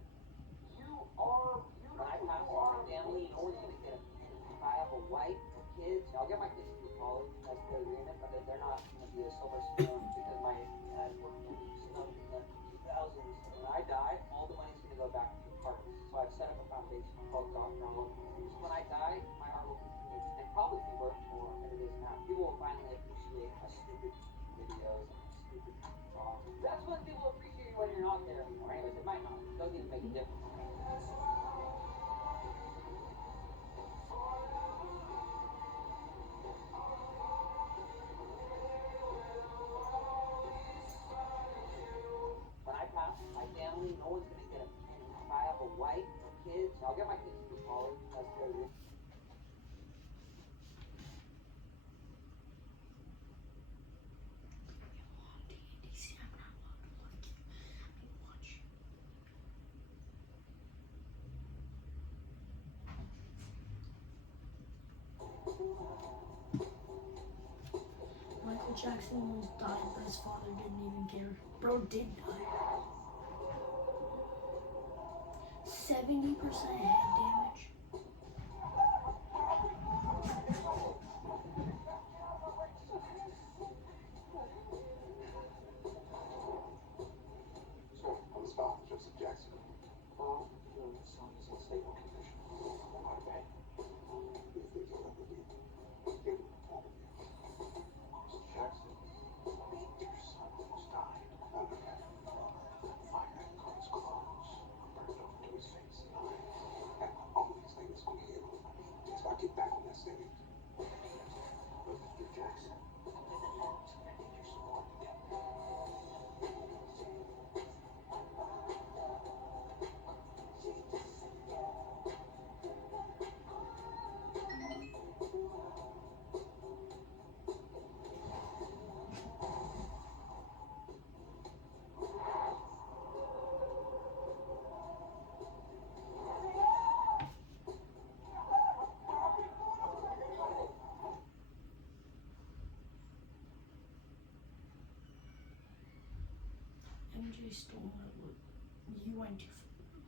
You are beautiful. When I pass on my family, no one's gonna get offended. If I have a wife or kids, I'll get my kids through college. That's the agreement, but they're not gonna be a silver spoon because my dad worked in snubbed in the 2000s. When I die, all the money's gonna go back to the partners. So I've set up a foundation called Dr. Ronald. When I die, my art will continue and probably be worth more than it is now. People will finally appreciate my stupid videos and stupid songs. That's when people appreciate you when you're not there anymore. Anyways, it might not. It doesn't even make a difference. When I pass my family, no one's gonna get a penny. If I have a wife or kids, I'll get my kids through college. That's the agreement. Michael Jackson almost died, but his father didn't even care. Bro did die. 70% head damage. Sure, I'm the father, Joseph Jackson. Well, actually stole my loot. You went too far.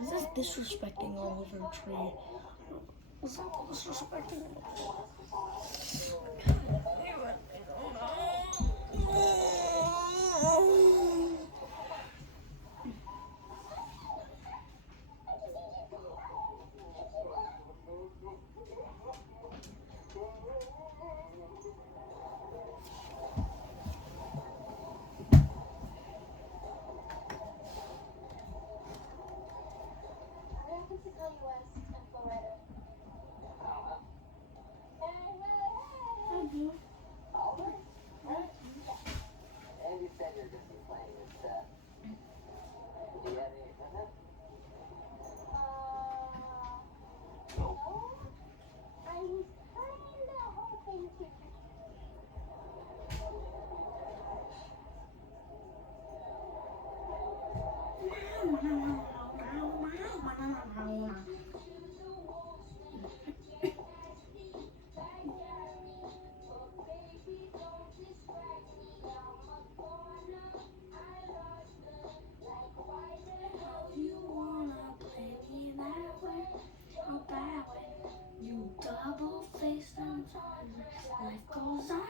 This is disrespecting Oliver Tree. This is disrespecting What happened to Kanye West and Florida? Hey, Albert? And you said you're gonna be playing this stuff. Do you have any equipment? no. I was kinda hoping to. You wanna play me that way, or that way? You double face sometimes. Life goes on,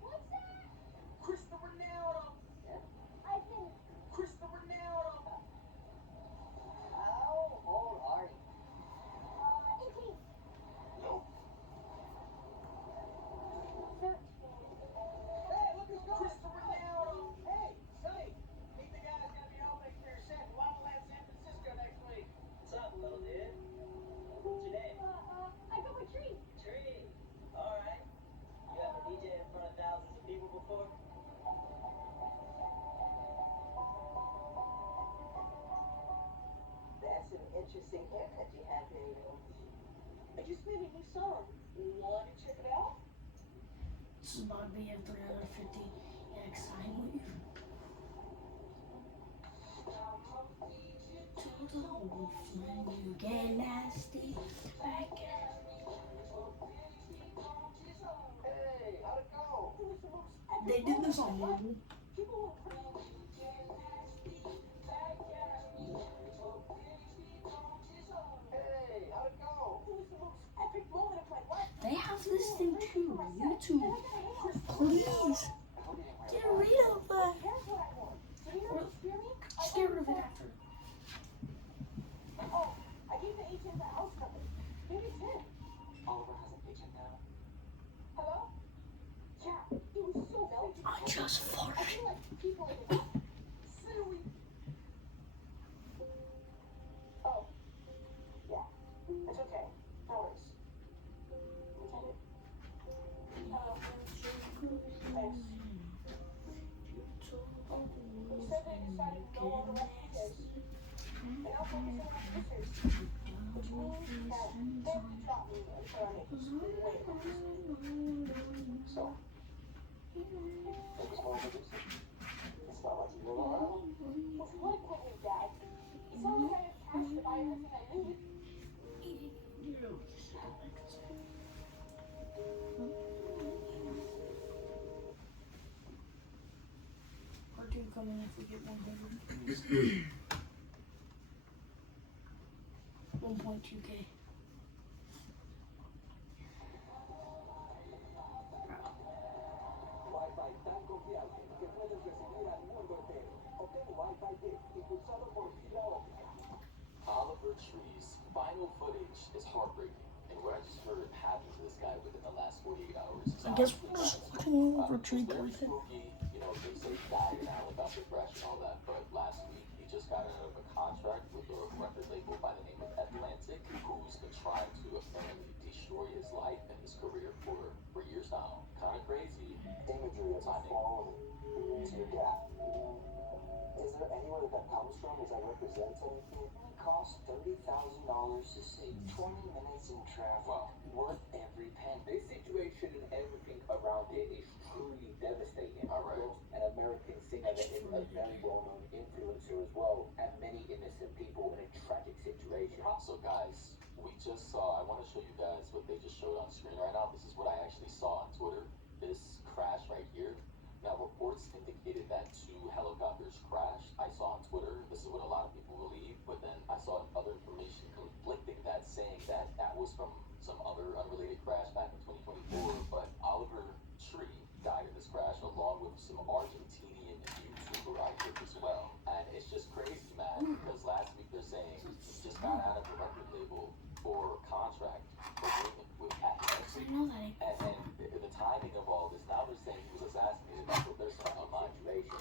What's that? Christopher Ronaldo! I think. Christopher Ronaldo! How old are you? 18. Nope. 13. Hey, look who's going! Christopher Ronaldo! Hey, Sonny! Meet the guy who's gonna be opening for your set in Wonderland San Francisco next week. What's up, little dude? What's your name? I got my tree. Tree. Alright. You ever DJ in front of thousands of people before? That's an interesting haircut you have there, though. I just made a new song. Want to check it out? This is about to be a 350X time leave. To the whole when you get nasty back at Hey, how'd it go? They did this on mobile. Hey, how'd it go? Epic moment of my life. They have this thing too. YouTube, please get rid of that. Here's what I want. Do you know experience? Just get rid of it after. Oh, I gave the agent the house number. Maybe it's him. Oliver has an agent now. Hello? Yeah, it was so fake. I just I farted. feel like people in the silly. Oh, yeah, it's okay. No worries. Lieutenant? Hello. Thanks. You said they decided to go on the rest of the days. And I'll focus on my sisters. Which means that they have to drop me until I make way So, It was more of a reason. It's not like you were around. it's what put me, Dad. It's not like I have cash to buy everything I need. Cartoon coming if we get 100. 1.2K. Wi-Fi tan confiable que puedes recibir al mundo entero. Obtén Wi-Fi Gift impulsado por fibra óptica. Oliver Tree's final footage is heartbreaking, and what I just heard happened to this guy within the last 48 hours. I guess we're just watching Oliver Tree Very content. spooky, you know, they say he died now about depression and all that, but last week he just got out of a contract with a record label by the name of Atlantic, who's been trying to apparently destroy his life and his career for years now. Kind of crazy. Imagery of a fallen to your gap. Is there anywhere that comes from? Does that represent anything? It costs $30,000 to save 20 minutes in traffic. Wow. Worth every penny. This situation and everything around it is truly devastating. All right. An American singer that is a very well-known influencer as well, and many innocent people in a tragic situation. So guys, we just saw, I want to show you guys what they just showed on screen right now. This is what I actually saw on Twitter. This crash right here. Now, reports indicated that 2 helicopters crashed. I saw on Twitter, this is what a lot of people believe, but then I saw other information conflicting that, saying that that was from some other unrelated crash back in 2024. But Oliver Tree died in this crash, along with some Argentinian YouTuber I think as well. And it's just crazy, man, because last week they're saying he just got out of the record label for contract agreement with Atlantic. I know that. And the timing of all this, now they're saying he was assassinated. That's what they're saying online.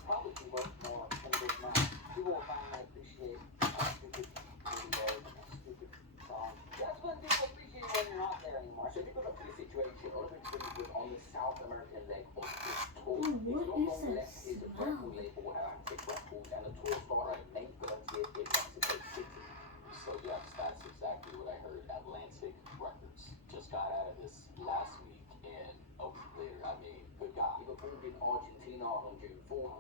Probably be worth more than it is now. People will finally appreciate stupid videos and stupid songs. That's when people appreciate when you're not there anymore. So if you go up to the situation, Oliver Tree was on the South American leg of this tour. Ooh, what It's not is long this? left his record label, Atlantic Records, and the tour started May 30th in Mexico City. So yes, that's exactly what I heard. Atlantic Records just got out of this last week, and a week later, I mean, good God. He performed in Argentina on June 4th.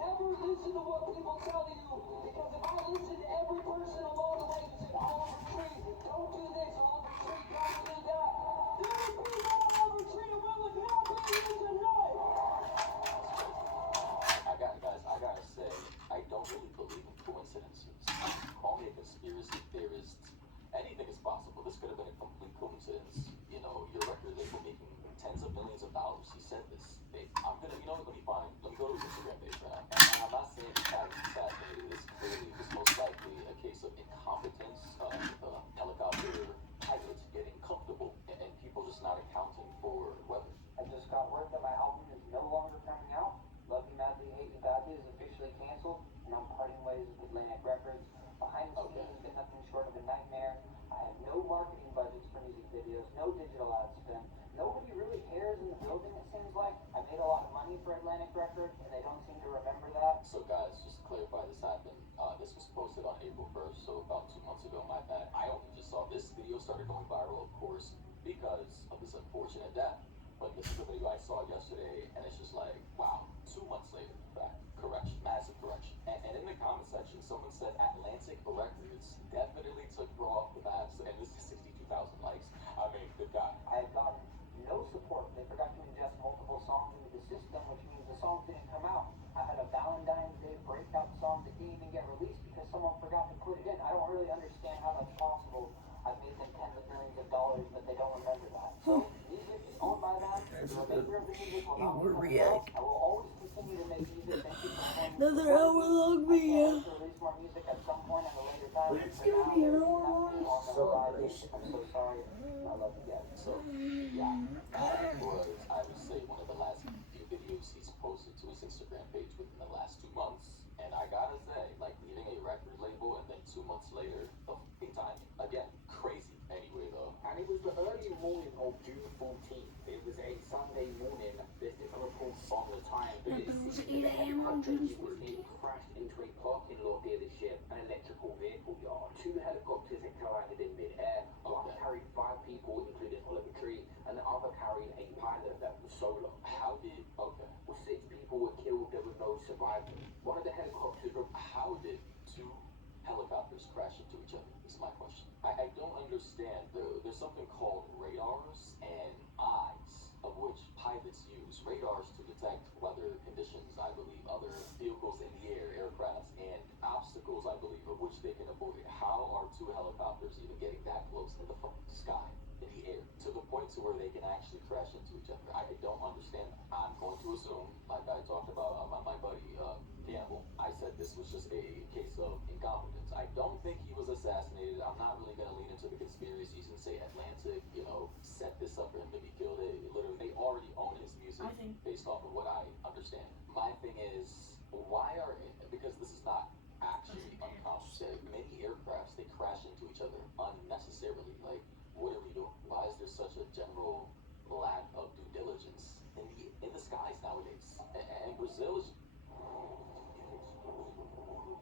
Never listen to what people tell you, because if I listen to every person along the way who said, Oliver Tree, don't do this, Oliver Tree, don't do that, there are people Oliver Tree will not be here tonight. I gotta say, I don't really believe in coincidences. Call me a conspiracy theorist. Anything is possible. This could have been a complete coincidence. You know, your record label making tens of millions of dollars. He said this. I'm gonna, you know, let me find. Let me go to his Instagram page right now. And I'm not saying the guy was assassinated. This clearly was most likely a case of incompetence, helicopter pilots getting comfortable, and people just not accounting for weather. I just got word that my album is no longer coming out. Love You Madly, Hate You Badly is officially canceled, and I'm parting ways with Atlantic Records. Behind the scenes, it's been nothing short of a nightmare. I have no marketing budgets for music videos, no digital ad spend. Nobody really cares in the building, it seems like. I made a lot of money for Atlantic Records, and they don't seem to remember that. So guys, just to clarify, this happened. This was posted on April 1st, so about 2 months ago, my bad. I only just saw this video started going viral, of course, because of this unfortunate death. But this is a video I saw yesterday, and it's just like, wow, 2 months later, back, correction, massive correction. And in the comment section, someone said Atlantic Records definitely took Raw off the map, and this is 62,000 likes. I mean, good God. I have gotten no support. They forgot to ingest multiple songs into the system, which means the songs didn't come out. I had a Valentine's Day breakout song that didn't even get released because someone forgot to put it in. I don't really understand how that's possible. I've made them tens of millions of dollars, but they don't remember that. So, music is owned by them. The remainder of the music will not be myself. I will always continue to make music. Thank you for playing. Another hour-long video. I plan to release more music at some point at a later time. Let's For give now, me an nothing hour on the horizon. I'm so sorry. I love you guys. So, yeah, that was, I would say, one of the last few videos he's posted to his Instagram page within the last 2 months. And I gotta say, like, leaving a record label and then 2 months later, the f***ing timing. Again, crazy. Anyway, though. And it was the early morning of June 14th. It was a Sunday morning. There's different reports on the time, but Yeah, it but it was seems 8 that the a.m. on helicopter June was 14th. crashed into a parking lot dealership, an electrical vehicle yard. 2 helicopters had collided in mid-air. One carried 5 people, including Oliver Tree, and the other carried a pilot that was solo. How did, okay, Well, 6 people were killed. There were no survivors. One of the helicopters how did 2 helicopters crash into each other? Is my question. I don't understand. There's something called radars and eyes, of which pilots use. Radars to detect weather conditions, I believe, other vehicles in the air, aircrafts, and obstacles, I believe, of which they can avoid. How are 2 helicopters even getting that close in the fucking sky, in the air, to the point to where they can actually crash into each other? I don't understand that. I'm going to assume, like I talked about my buddy Campbell, I said this was just a case of incompetence. I don't think he was assassinated. I'm not really going to lean into the conspiracies and say Atlantic, you know, set this up for him to be killed. Literally, they already own his music I think. based off of what I understand. My thing is, why are, because this is not actually unconscious. Many aircrafts, they crash And Brazil is Mortal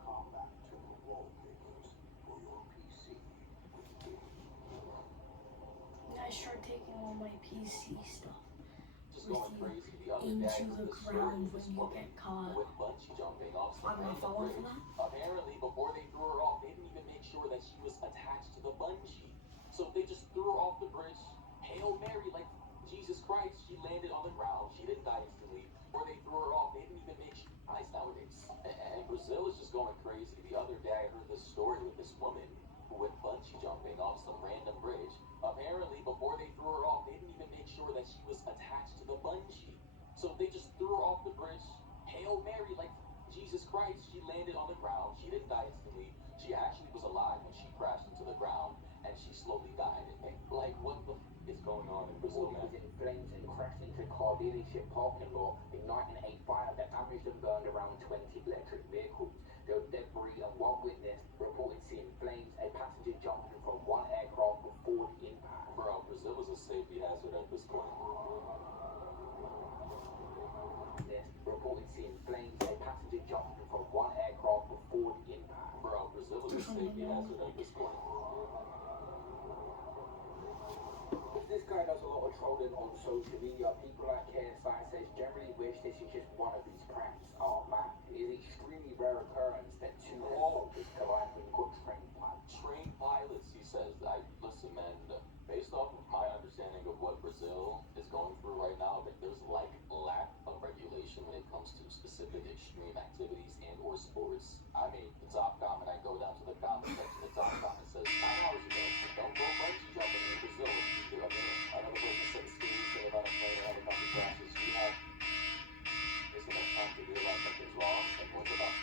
Kombat to the wallpapers for your PC. I start taking all my PC stuff just with going you crazy. The other day, into I heard the this story ground of when this you woman get who caught. went bungee jumping off some I'm not random falling for bridge. that. Apparently, before they threw her off, they didn't even make sure that she was attached to the bungee. So they just threw her off the bridge. Hail Mary, like Jesus Christ, she landed on the ground. She didn't die instantly. Or they threw her off. They didn't even make sure. Nice nowadays. And Brazil is just going crazy. The other day, I heard this story with this woman who went bungee jumping off some random bridge. Apparently, before they threw her off, they didn't even make sure that she was attached to the bungee. So they just threw her off the bridge. Hail Mary, like Jesus Christ, she landed on the ground. She didn't die instantly. She actually was alive when she crashed into the ground, and she slowly died. And like, what the is going on in Brazil, man? Was in flames and crashed into a car dealership parking lot, igniting a fire that damaged and burned around 20 electric vehicles. There was debris, and one witness reported seeing flames, a passenger jumping from one aircraft before the impact. Bro, Brazil is a safety hazard at this point. Reported seeing flames, a passenger jumping from one aircraft before the impact. Bro, Brazil is a safety hazard at this point. This guy does a lot of trolling on social media. People like KSI says generally wish this is just one of these pranks. Oh man, it is an extremely rare occurrence that two helicopters collide when you've got trained pilots. Trained pilots, he says. Listen, man, based off of my understanding of what Brazil is going through right now, that there's like lack of regulation when it comes to specific extreme activities and or sports. I mean, the top comment, I go down to the comment section, the top comment says 9 hours ago, don't go bungee jumping in Brazil. Another person said the scariest thing about a plane or helicopter crashes, you have just enough time to realize something's wrong and what's about.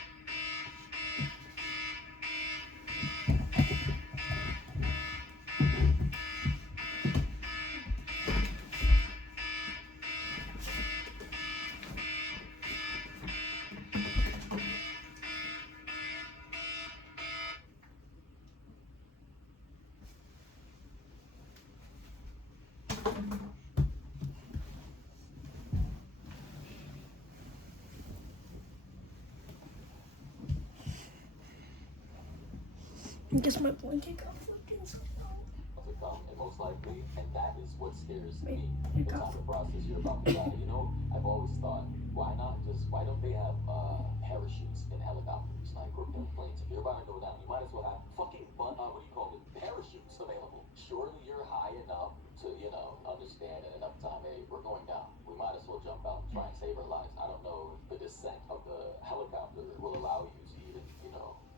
I guess my blanket got flipped inside out. To come, and most likely, and that is what scares Wait, me. you The got type of process you're about to die. You know, I've always thought, why don't they have parachutes in helicopters, like or in planes? If you're about to go down, you might as well have fucking what do you call it, parachutes available. Surely you're high enough to, understand in enough time, hey, we're going down. We might as well jump out and try and save our lives. I don't know if the descent of the helicopter will allow you to even,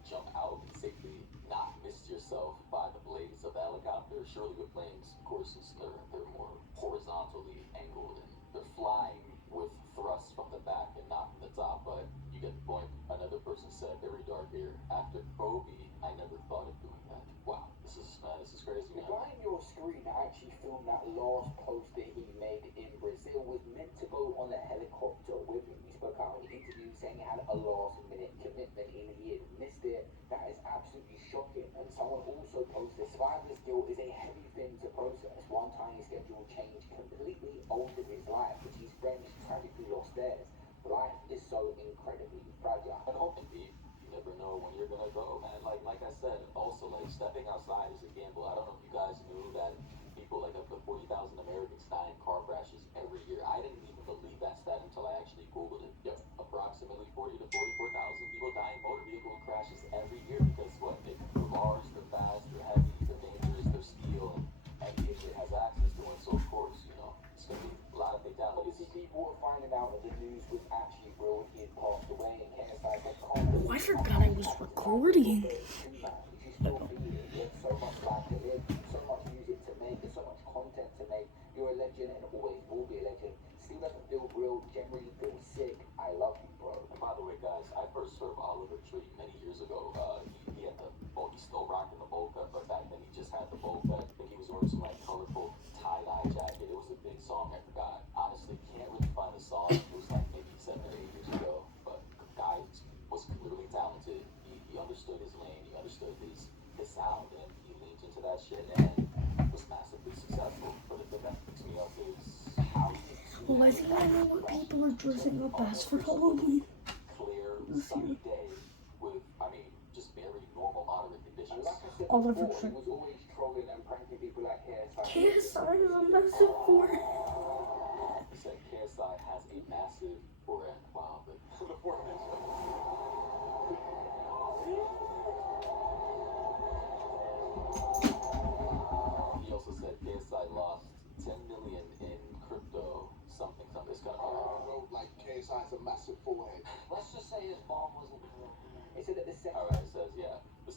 jump out and safely not miss yourself by the blades of the helicopter. Surely with planes, of course, they're more horizontally angled and they're flying with thrust from the back and not from the top. But you get the point. Another person said, very dark here. After Kobe, I never thought of doing that. Wow, this is crazy, The man. guy on your screen that actually filmed that last post that he made in Brazil was meant to go on the helicopter with him. He spoke out in an interview saying he had a last-minute commitment in the end, missed it. That is absolutely shocking. And someone also posted, survivor's guilt is a heavy thing to process. One tiny schedule change completely altered his life, which his friends tragically lost theirs. Life is so incredibly fragile. Indeed, you never know when you're gonna go, man. Like I said, also like stepping outside is a gamble. I don't know if you guys knew that people like up to 40,000 Americans die in car crashes every year. I didn't even believe that stat until I actually Googled it. Yep, approximately 40 to 44,000 people die in motor vehicle crashes every year because what? They're large, they're fast, they're heavy, they're dangerous, they're steel, and the idiot has access to it. So of course, it's gonna be a lot of fatalities. Obviously, people were finding out that the news was actually real. He had passed away, and KSI said, Oh, I forgot I was recording. There's so much life to live, so much music to make, there's so much content to make. You're a legend and always will be a legend. Still doesn't feel real, generally feels sick. I love you, bro. And by the way, guys, I first served Oliver Tree many years ago. He had he's still rocking the bowl cut, but back then he just had the bowl cut. I think he was wearing some like colorful tie-dye jacket. It was a big song, I forgot. Honestly, can't really find the song. It was like maybe 7 or 8 years ago. But the guy was clearly talented. He understood his lane, he understood his sound, and he leaned into that shit and was massively successful. But the thing that picks me up is how he Well, I think I know what people are dressing up as for Halloween. Clear, sunny day with, just very normal, moderate conditions. Oliver Tree. was always trolling and pranking people like KSI. KSI is a massive forehead. He said KSI has a massive forehead. Wow, the forehead. He also said KSI lost 10 million in crypto, something. It's kind of hard. wrote like KSI has a massive forehead. Let's just say his mom wasn't here. It said that the second. Alright, it says, yeah, the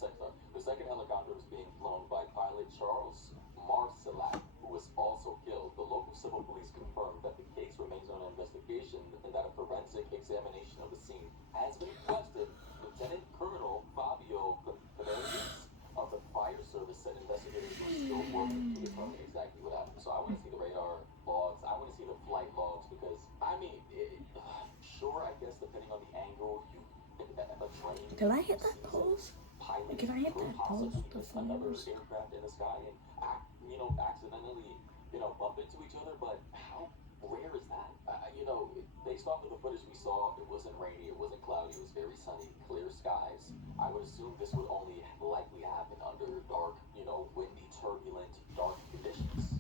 second helicopter was being flown by pilot Charles Marcellac, who was also killed. The local civil police confirmed that the case remains under investigation and that a forensic examination of the scene has been requested. Lieutenant Colonel Fabio Cavalarius of the fire service said investigators were still working to determine exactly what happened. So I want to see the radar logs. I want to see the flight logs because, sure, I guess depending on the angle, a train. Did I hit that pose? Pilot Can I hit could that pose? possibly The miss another flowers? aircraft in the sky and accidentally, bump into each other. But how rare is that? Based off of the footage we saw, it wasn't rainy, it wasn't cloudy, it was very sunny, clear skies. I would assume this would only likely happen under dark, windy, turbulent, dark conditions.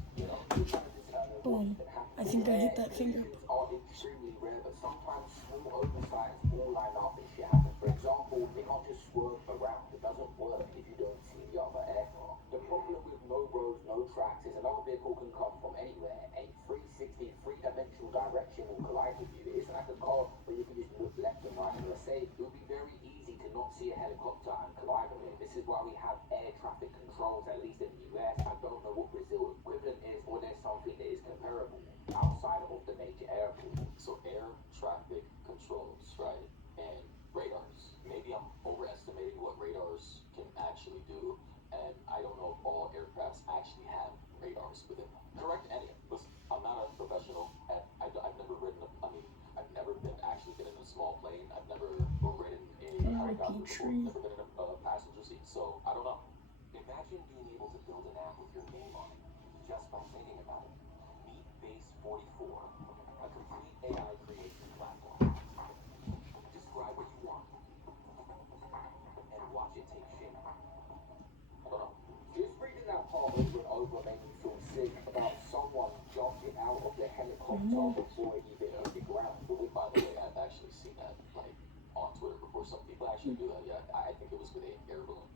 Boom. I think I hit that finger. Are extremely rare, but sometimes small oversights all line up and shit happens. For example, they can't just swerve around. It doesn't work if you don't see the other aircraft. The problem with no roads, no tracks is another vehicle can come from anywhere. A 360, three-dimensional direction will collide with you. It isn't like a car where you can just look left and right. Let's say it would be very easy to not see a helicopter and collide with it. This is why we have air traffic controls, at least in the US. I don't know what Brazil equivalent is, or there's something that is comparable outside of the major airports. So air traffic controls, right? And radars. Maybe I'm overestimating what radars can actually do, and I don't know if all aircrafts actually have radars within them. Correct any. Listen, I'm not a professional, and I've never ridden I've never actually been in a small plane. I've never ridden a helicopter before. Never been in a passenger seat, so I don't know. Imagine being able to build an app with your name on it, just by thinking about it. Meet Base 44, a complete AI creation platform. Describe what you want, and watch it take shape. I don't know. Just reading that part over and over made me feel sick about someone jumping out of the helicopter before it even hit the ground. By the way, I've actually seen that on Twitter before. Some people actually do that. Yeah, I think it was with an air balloon.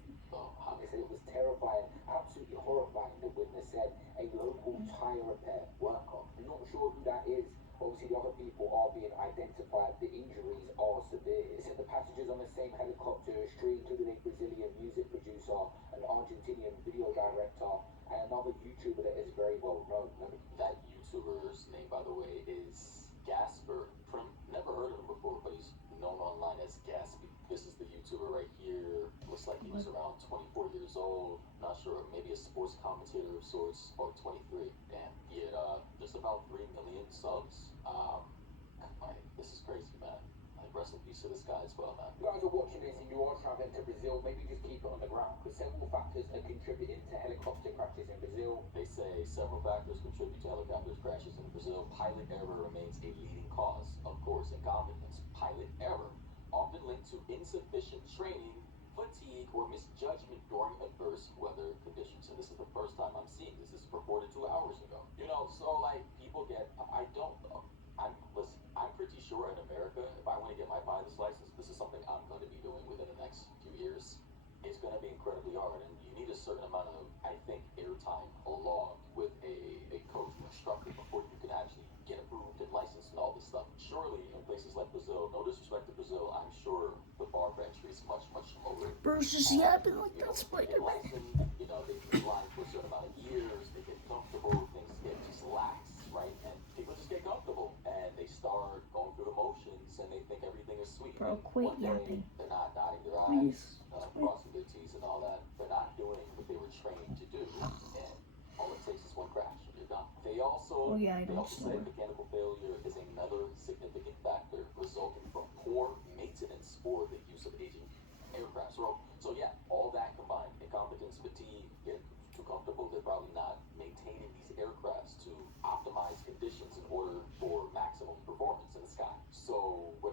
They said it was terrifying, absolutely horrifying. The witness said a local tire repair worker. I'm not sure who that is. Obviously, the other people are being identified. The injuries are severe. It said the passengers on the same helicopter street included a Brazilian music producer, an Argentinian video director, and another YouTuber that is very well known. That YouTuber's name, by the way, is Gasper Prim. Never heard of him before, but he's known online as Gaspy. This is the YouTuber right here. Looks like he was around 24 years old. Not sure, maybe a sports commentator of sorts, or 23. Damn. He had just about 3 million subs. This is crazy, man. Rest in peace to this guy as well, man. You guys are watching this and you are traveling to Brazil, maybe just keep it on the ground, because several factors are contributing to helicopter crashes in Brazil. They say several factors contribute to helicopter crashes in Brazil. Pilot error remains a leading cause, of course, incompetence. Pilot error, often linked to insufficient training, fatigue, or misjudgment during adverse weather conditions. And this is the first time I'm seeing this. This is reported 2 hours ago. So people get, I don't know. Listen, I'm pretty sure in America, if I want to get my pilot's license, this is something I'm going to be doing within the next few years. It's going to be incredibly hard, and you need a certain amount of, I think, airtime logged with a coach or instructor before you can actually get approved and licensed and all this stuff. Surely, in places like Brazil, no disrespect to Brazil, I'm sure the bar for entry is much, much lower. Versus yapping like that Spider-Man. They've been flying for a certain amount of years, they get comfortable, things get just lax, right? And people just get comfortable, and they start going through the motions, and they think everything is sweet. Bro, And quit one day, yapping. they're not dotting their Please. eyes, crossing their T's and all that. They're not doing what they were trained to do, and all it takes is one crash, and you're done. They also, Oh, yeah, I they don't also snore. say mechanical failure is another significant factor resulting from poor maintenance or the use of aging aircraft. So yeah, all that combined, incompetence, fatigue, getting too comfortable, they're probably not maintaining these aircrafts to optimize conditions in order for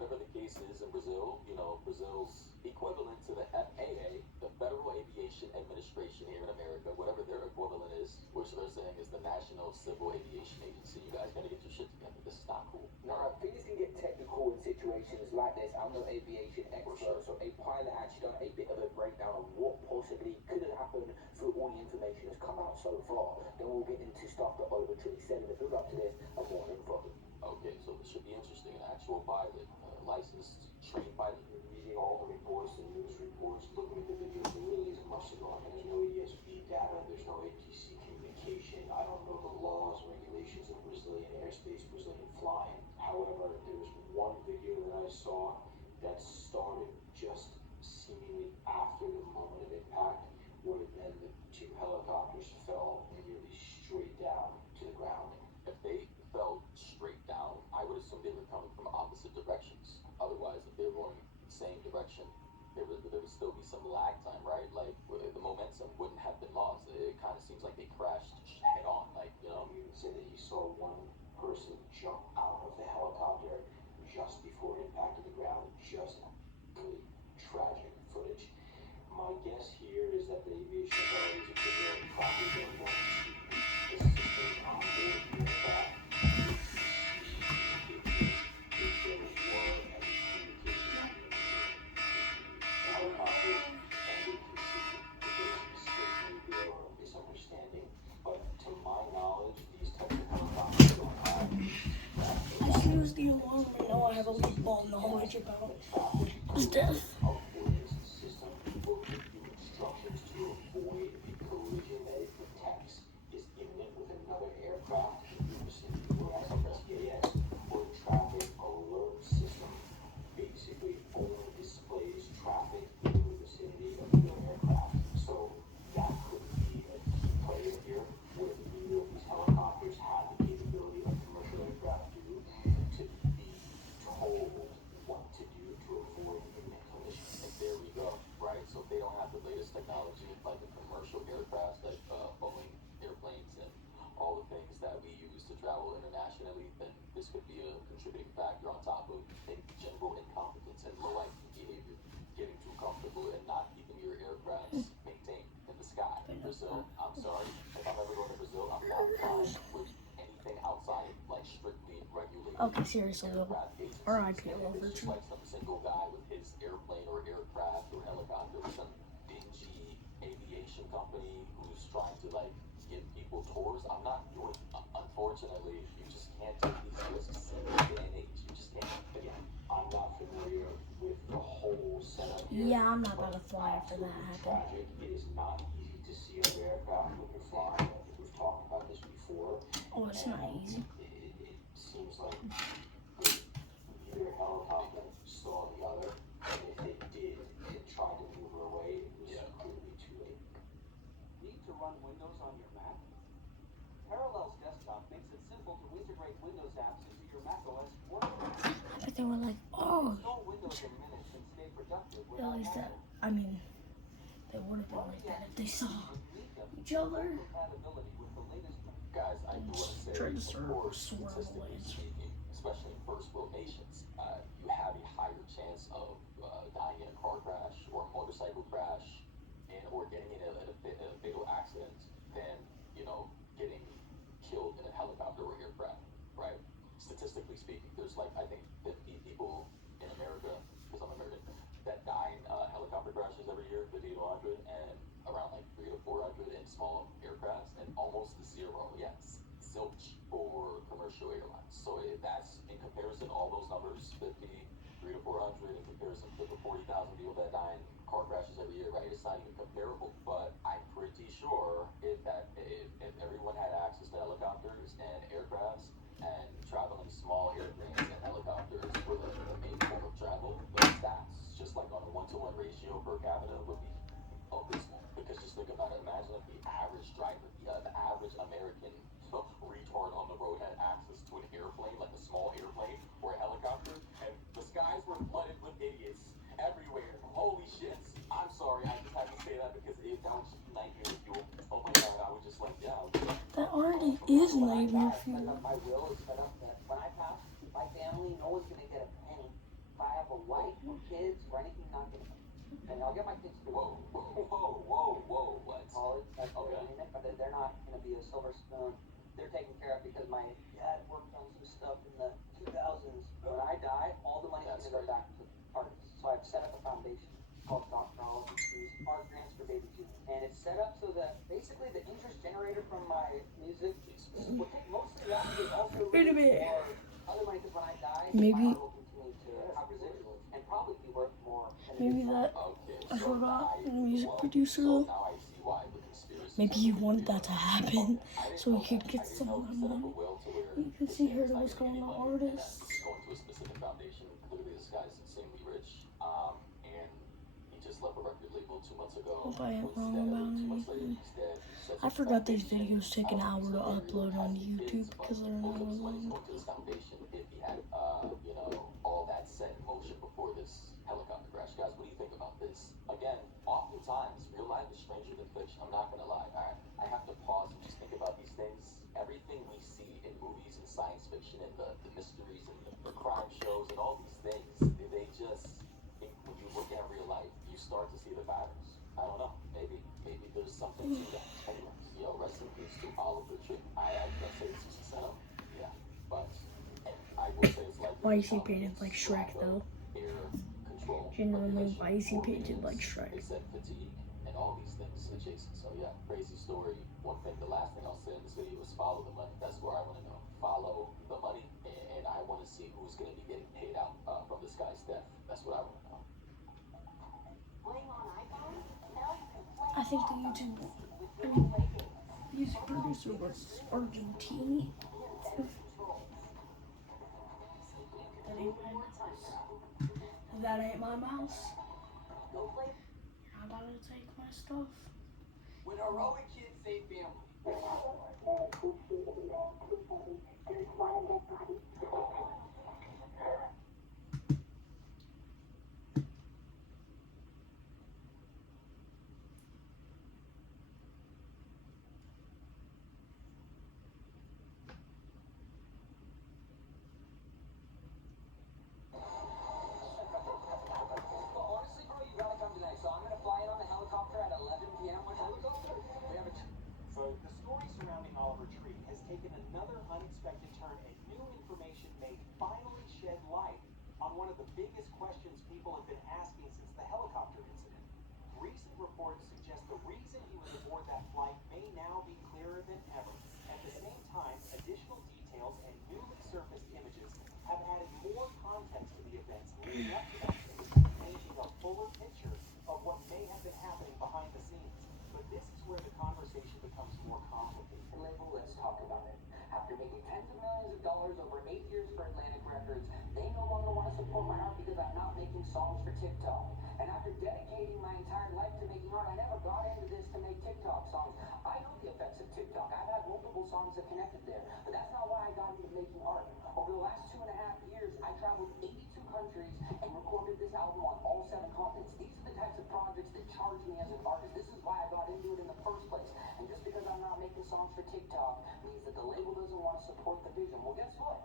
whatever the case is in Brazil, you know, Brazil's equivalent to the FAA, the Federal Aviation Administration here in America, whatever their equivalent is, which they're saying is the National Civil Aviation Agency. You guys gotta get your shit together. This is not cool. Now, things can get technical in situations like this. I'm no aviation expert, so a pilot actually done a bit of a breakdown of what possibly could have happened through all the information that's come out so far. Then we'll get into stuff that Overtree said in the build up to this and more info. Okay, so this should be interesting. An actual pilot, licensed, trained pilot. Reading all the reports and news reports, looking at the videos, there really isn't much to go on. There's no ESP data, there's no ATC communication. I don't know the laws and regulations of Brazilian airspace, Brazilian flying. However, there was one video that I saw that started just seemingly after the moment of impact, would have been the two helicopters fell nearly straight down to the ground. If they fell straight down, I would assume they were coming from opposite directions. Otherwise, if they were going the same direction, there would still be some lag time, right? Like, the momentum wouldn't have been lost. It kind of seems like they crashed head on, like, you know. You said that you saw one person jump out of the helicopter just before it impacted the ground. Just really tragic footage. My guess here is that the aviation authorities of Brazil probably don't want to the system on board the aircraft. If there were any communication helicopters, and we can see that there's a mistake there or a misunderstanding. But to my knowledge, these types of helicopters don't have I snooze the alarm and know I have a leak bulb knowledge about his death. avoidance system will give you instructions to avoid a collision that it detects is imminent with another aircraft in the vicinity, whereas a TAS or traffic alert system basically only displays traffic in the vicinity of your aircraft. So that could be a key player here, where neither of these helicopters have the capability of commercial aircraft do to be told what to do to avoid imminent collision. And there we go, right? So if they don't have the latest technology, like the commercial aircraft, like Boeing airplanes and all the things that we use to travel internationally, then this could be a contributing factor on top of general incompetence and low IQ behavior, getting too comfortable and not keeping your aircraft maintained in the sky. Brazil, I'm sorry, if I'm ever going to Brazil, I'm not flying with anything outside of like strictly regulated Okay, seriously, aircraft agencies. R.I.P. And if it's just Overtree. like some single guy with his airplane or aircraft or helicopter or some dingy aviation company who's trying to like give people tours, I'm not doing it. Unfortunately, you just can't take these risks in this day and age. You just can't. Again, I'm not familiar with the whole setup here. Yeah, I'm not about to but fly after that absolutely happened. Tragic. It is not easy to see other aircraft when you're flying. I think we've talked about this before. Oh, it's not easy. It seems like neither helicopter saw the other, and if they did and tried to move her away, it was clearly too late. Need to run Windows on your Mac? Parallels Desktop makes it simple to integrate Windows apps into your macOS workflow. But they were like, oh, Install Windows in minutes and stay productive at without least that, hassle. I mean, they would have been like that if they saw each other. Compatibility with the latest Guys, I do want to say, Try to of course, swerve statistically away. speaking, especially in first world nations, you have a higher chance of dying in a car crash or a motorcycle crash or getting in a fatal accident than, you know, getting killed in a helicopter or aircraft, right? Statistically speaking, there's like, I think 50 people in America, because I'm American, that die in helicopter crashes every year, 50 to 100, and around like 300 to 400 in small aircrafts, and almost zero, yes, zilch for commercial airlines. So that's, in comparison, all those numbers, 50, 300 to 400, in comparison to the 40,000 people that die in car crashes every year, right? It's not even comparable, but I'm pretty sure if everyone had access to helicopters and aircrafts and traveling small airplanes and helicopters were the main form of travel, the stats, just like on a 1-to-1 ratio per capita, would be abysmal. Because just think about it, imagine if the average driver, the average American retard on the road had access to an airplane, like a small airplane or a helicopter, and the skies were flooded with idiots everywhere. Holy shit. I'm sorry, I just had to say that because that was just nightmare fuel. Oh my god, I was just like, yeah. That already is When I nightmare die, fuel. my will is set up that when I pass, my family, no one's gonna get a penny. have a wife or kids or anything, not gonna. And I'll get my kids through What? college, that's the Okay. agreement, but they're not gonna be a silver spoon. They're taken care of because my dad worked on some stuff in the 2000s. When I die, all the money's That's gonna go great. back to artists. So I've set up a foundation called Dr. Oliver Tree's Art Grants for Baby Jesus. And it's set up so that basically the interest generated from my music will take mostly that, but also Wait a minute. for other money, because when I die, Maybe- my art will continue to have residuals and probably be worth more. than it Maybe is now. that Okay. I so forgot I- the music well, producer so though. now I see why the conspiracy Maybe he theory wanted could be that to real. happen I didn't so know he could that. get I didn't some know of he the set up a money. will to where You can it's see here not what's gonna going on anybody, and that artists. it's going to a specific foundation. Clearly, this guy's insanely rich. And he just left a record label 2 months ago. Hope I ain't Was wrong dead. about 2 months later, anything. he's dead. Sets I up a forgot these foundation. videos take an I hour don't to know if upload he on has any YouTube kids, because but they're an most hour of his money's long. going to this foundation if he had, all that set in motion before this helicopter crash. Guys, what do you think about this? Again, oftentimes, real life is stranger than fiction. I'm not gonna lie. I have to pause and just think about these things. Everything we see in movies and science fiction and the mysteries and the crime shows and all these things, they just, when you look at real life, you start to see the patterns. I don't know. Maybe there's something to that. Anyways, rest in peace to Oliver Tree. I can't say this was a setup. Yeah, but I will say it's like. Why is he painted like Shrek though? Air control. Genuinely, why is he regulation, painted like They Shrek? said fatigue and all these things adjacent. So yeah, crazy story. One thing, the last thing I'll say in this video is follow the money. That's where I want to know. Follow the money, and I want to see who's going to be getting paid out from this guy's death. That's what I want to know. Playing on iPhone? Now you can play I think the YouTube music producer was Argentine. That ain't my mouse. That ain't my mouse. go play. You're not about to take my stuff. When heroic kids save family. Honestly, bro, you gotta come tonight. So I'm gonna fly in on the helicopter at 11 p.m. with helicopter. We have a. So the story surrounding Oliver Tree has taken another unexpected turn, and new information may finally shed light on one of the biggest questions people have been asking since the helicopter incident. Recent reports suggest the reason he was aboard that flight may now be clearer than ever. At the same time, additional details and newly surfaced images have added more context to the events leading up to that incident, painting a fuller picture of what may have been happening behind the scenes. But this is where the conversation becomes more complicated. Label, let's talk about it. After making tens of millions of dollars over 8 years for Atlantic Records, they no longer want to support my art because I'm not making songs for TikTok. And after dedicating my entire life to making art, I never got into this to make TikTok songs. I know the effects of TikTok. I've had multiple songs that connected there, but that's not why I got into making art. Over the last 2.5 years, I traveled 82 countries and recorded this album on all 7 continents. These are the types of projects that charge me as an artist. This is why I got into it in the first place. And just because I'm not making songs for TikTok means that the label doesn't want to support the vision. Well, guess what?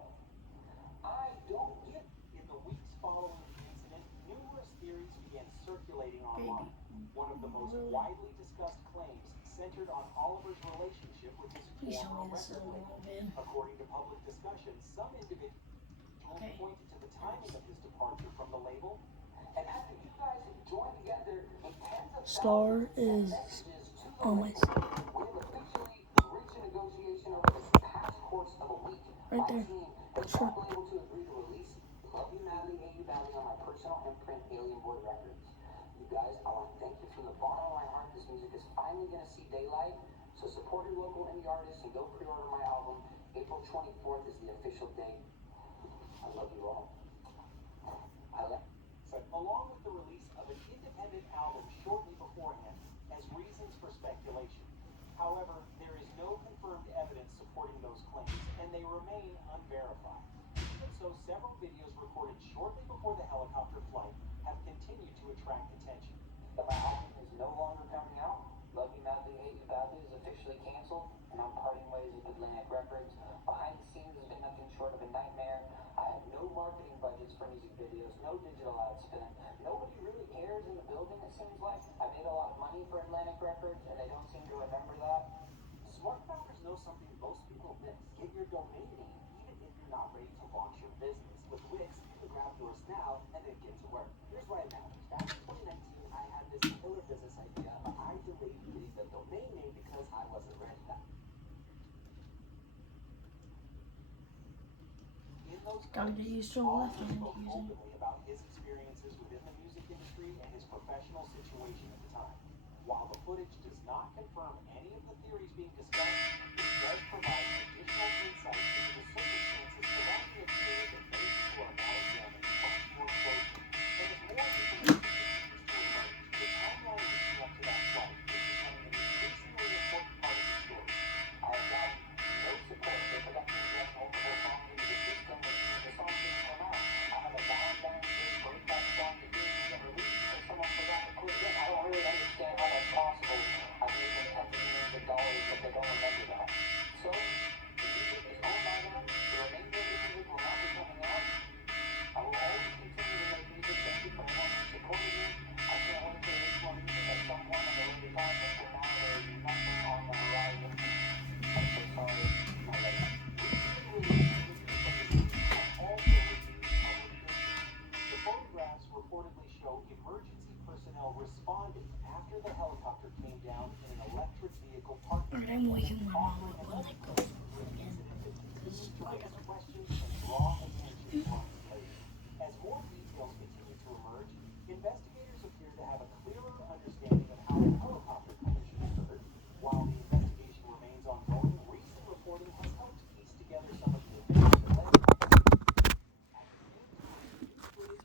I don't get. In the weeks following the incident, numerous theories began circulating online. One of the most widely discussed claims centered on Oliver's relationship with his Please tell former me this is record a label. long vid. According to public discussions, some individuals pointed to the timing of his departure from the label. And after you guys join together in tens of Star is on my we have officially reached a negotiation over this past course of a week. right My there. team has Sure. been able to agree to release Love You Madly, Hate You Badly on my personal imprint, Alien Boy Records. You guys, I want to thank you from the bottom of my heart. This music is finally going to see daylight. So support your local indie artists and go pre-order my album. April 24th is the official date. I love you all. Along with the release of an independent album shortly beforehand as reasons for speculation. However, there is no confirmed evidence supporting those claims, and they remain unverified. Even so, several videos recorded shortly before the helicopter flight have continued to attract attention. But my album is no longer coming out. Love You Madly, Hate You Badly is officially canceled, and I'm parting ways with Atlantic Records. Behind the scenes has been nothing short of a nightmare. I had no marketing budgets for music videos, no no digital ads spinning. Nobody really cares in the building, it seems like. I made a lot of money for Atlantic Records, and they don't seem to remember that. Smart founders know something most people miss. Get your domain name, even if you're not ready to launch your business. With Wix, you can grab yours now and then get to work. Here's why it matters. Back in 2019, I had this killer business idea, but I delayed getting the domain name because I wasn't ready. In those Gotta get used to the Oliver left hand spoke using. openly about his experiences within the music industry and his professional situation at the time. While the footage does not confirm any of the theories being discussed, it does provide additional insight into the circumstances surrounding a period that many people are now examining much more closely. And as more information continues to emerge, the timeline leading up to that flight is becoming an increasingly important part of the story. I have gotten no support. The production got multiple songs into the system, but the song didn't come out. I have a Valentine's Day breakup song that didn't get released because someone forgot to put it in. I don't really understand how that's possible. I gave them tens of millions of dollars, but they don't remember that. So, the music is gone by now. The remainder of the music will not be coming out. I will always continue to make music. Thank you for supporting me. I can't wait to release more music at some point in the later time, but for now, there is nothing on the horizon. I'm so sorry. I love you. The photographs reportedly show emergency personnel responding after the helicopter came down in an electric vehicle parking Alright, I'm waking my mom up when that goes again. Because I gotta questions and draw attention to its place. As more details continue to emerge, investigators appear to have a clearer understanding of how the helicopter collision occurred. While the investigation remains ongoing, recent reporting has helped piece together some of the events that led to the collision. At the same time, new footage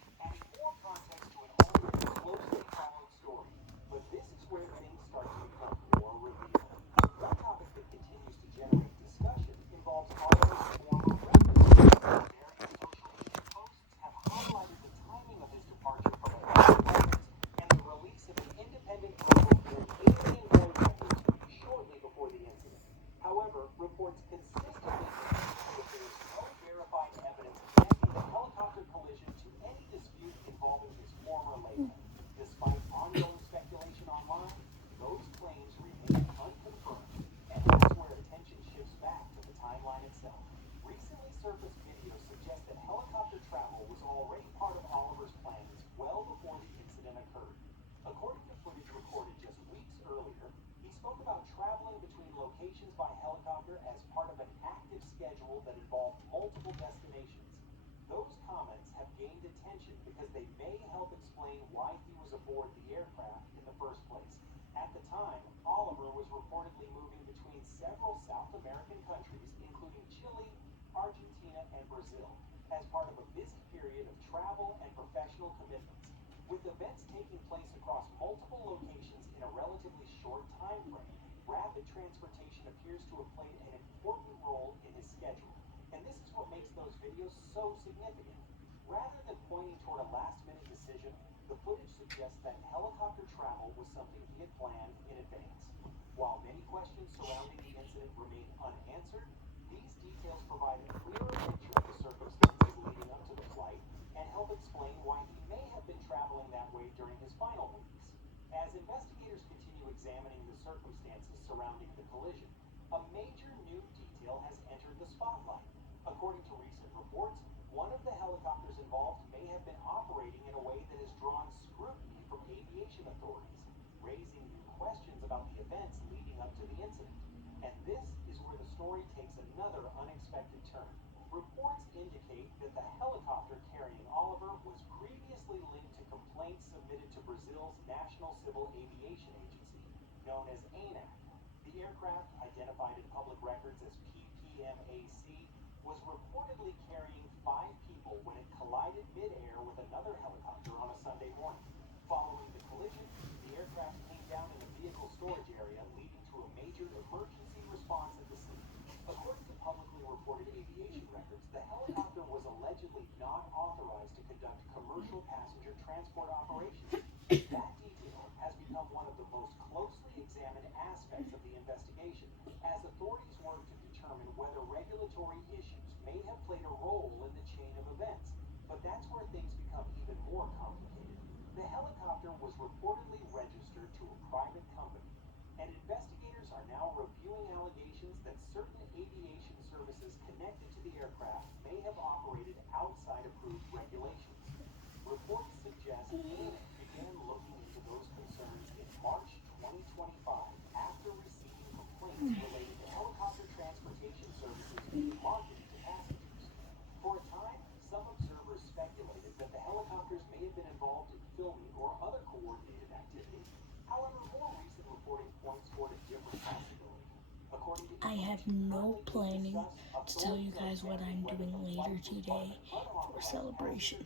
and adding more context to an already closely followed story. But this is where things start to become more revealing. One topic that continues to generate discussion involves Oliver's former record. Various social media posts have highlighted the timing of his departure from Atlantic Records and the release of an independent label called Alien Boy Records shortly before the incident. However, reports consistently indicate that there is no verified evidence connecting the helicopter collision to any dispute involving his former label. Despite ongoing speculation online, those claims remain unconfirmed, and that's where attention shifts back to the timeline itself. Recently surfaced videos suggest that helicopter travel was already part of Oliver's plans well before the incident occurred. According to footage recorded just weeks earlier, he spoke about traveling between locations by helicopter as part of an active schedule that involved multiple destinations. Those comments have gained attention because they may help explain why he was aboard the aircraft in the first place. At the time, Oliver was reportedly moving between several South American countries, including Chile, Argentina, and Brazil, as part of a busy period of travel and professional commitments. With events taking place across multiple locations in a relatively short time frame, rapid transportation appears to have played an important role in his schedule. And this is what makes those videos so significant. Rather than pointing toward a last-minute decision, the footage suggests that helicopter travel was something he had planned in advance. While many questions surrounding the incident remain unanswered, these details provide a clearer picture of the circumstances leading up to the flight and help explain why he may have been traveling that way during his final weeks. As investigators continue examining the circumstances surrounding the collision, a major new detail has entered the spotlight. According to recent reports, one of the helicopters involved may have been operating in a way that has drawn scrutiny from aviation authorities, raising new questions about the events leading up to the incident. And this is where the story takes another unexpected turn. Reports indicate that the helicopter carrying Oliver was previously linked to complaints submitted to Brazil's National Civil Aviation Agency, known as ANAC. The aircraft, identified in public records as PPMAC, was reportedly carrying 5 people when it collided mid-air with another helicopter on a Sunday morning. Following the collision, the aircraft came down in a vehicle storage area, leading to a major emergency response at the scene. According to publicly reported aviation records, the helicopter was allegedly not authorized to conduct commercial passenger transport operations. That detail has become one of of the most closely examined aspects of the investigation, as authorities work to determine whether regulatory issues may have played a role in the chain of events. But that's where things become even more complicated. The helicopter was reportedly registered to a private company, and investigators are now reviewing allegations that certain aviation services connected to the aircraft may have operated outside approved regulations. Reports suggest ANA began looking into those concerns in March 2025 after receiving complaints related to helicopter transportation services being marketed to passengers. For a time, some observers speculated that the helicopters may have been involved in filming or other coordinated activity. However, more recent reporting points toward a different possibility. According to I have no planning to tell you guys what I'm doing later today for celebration.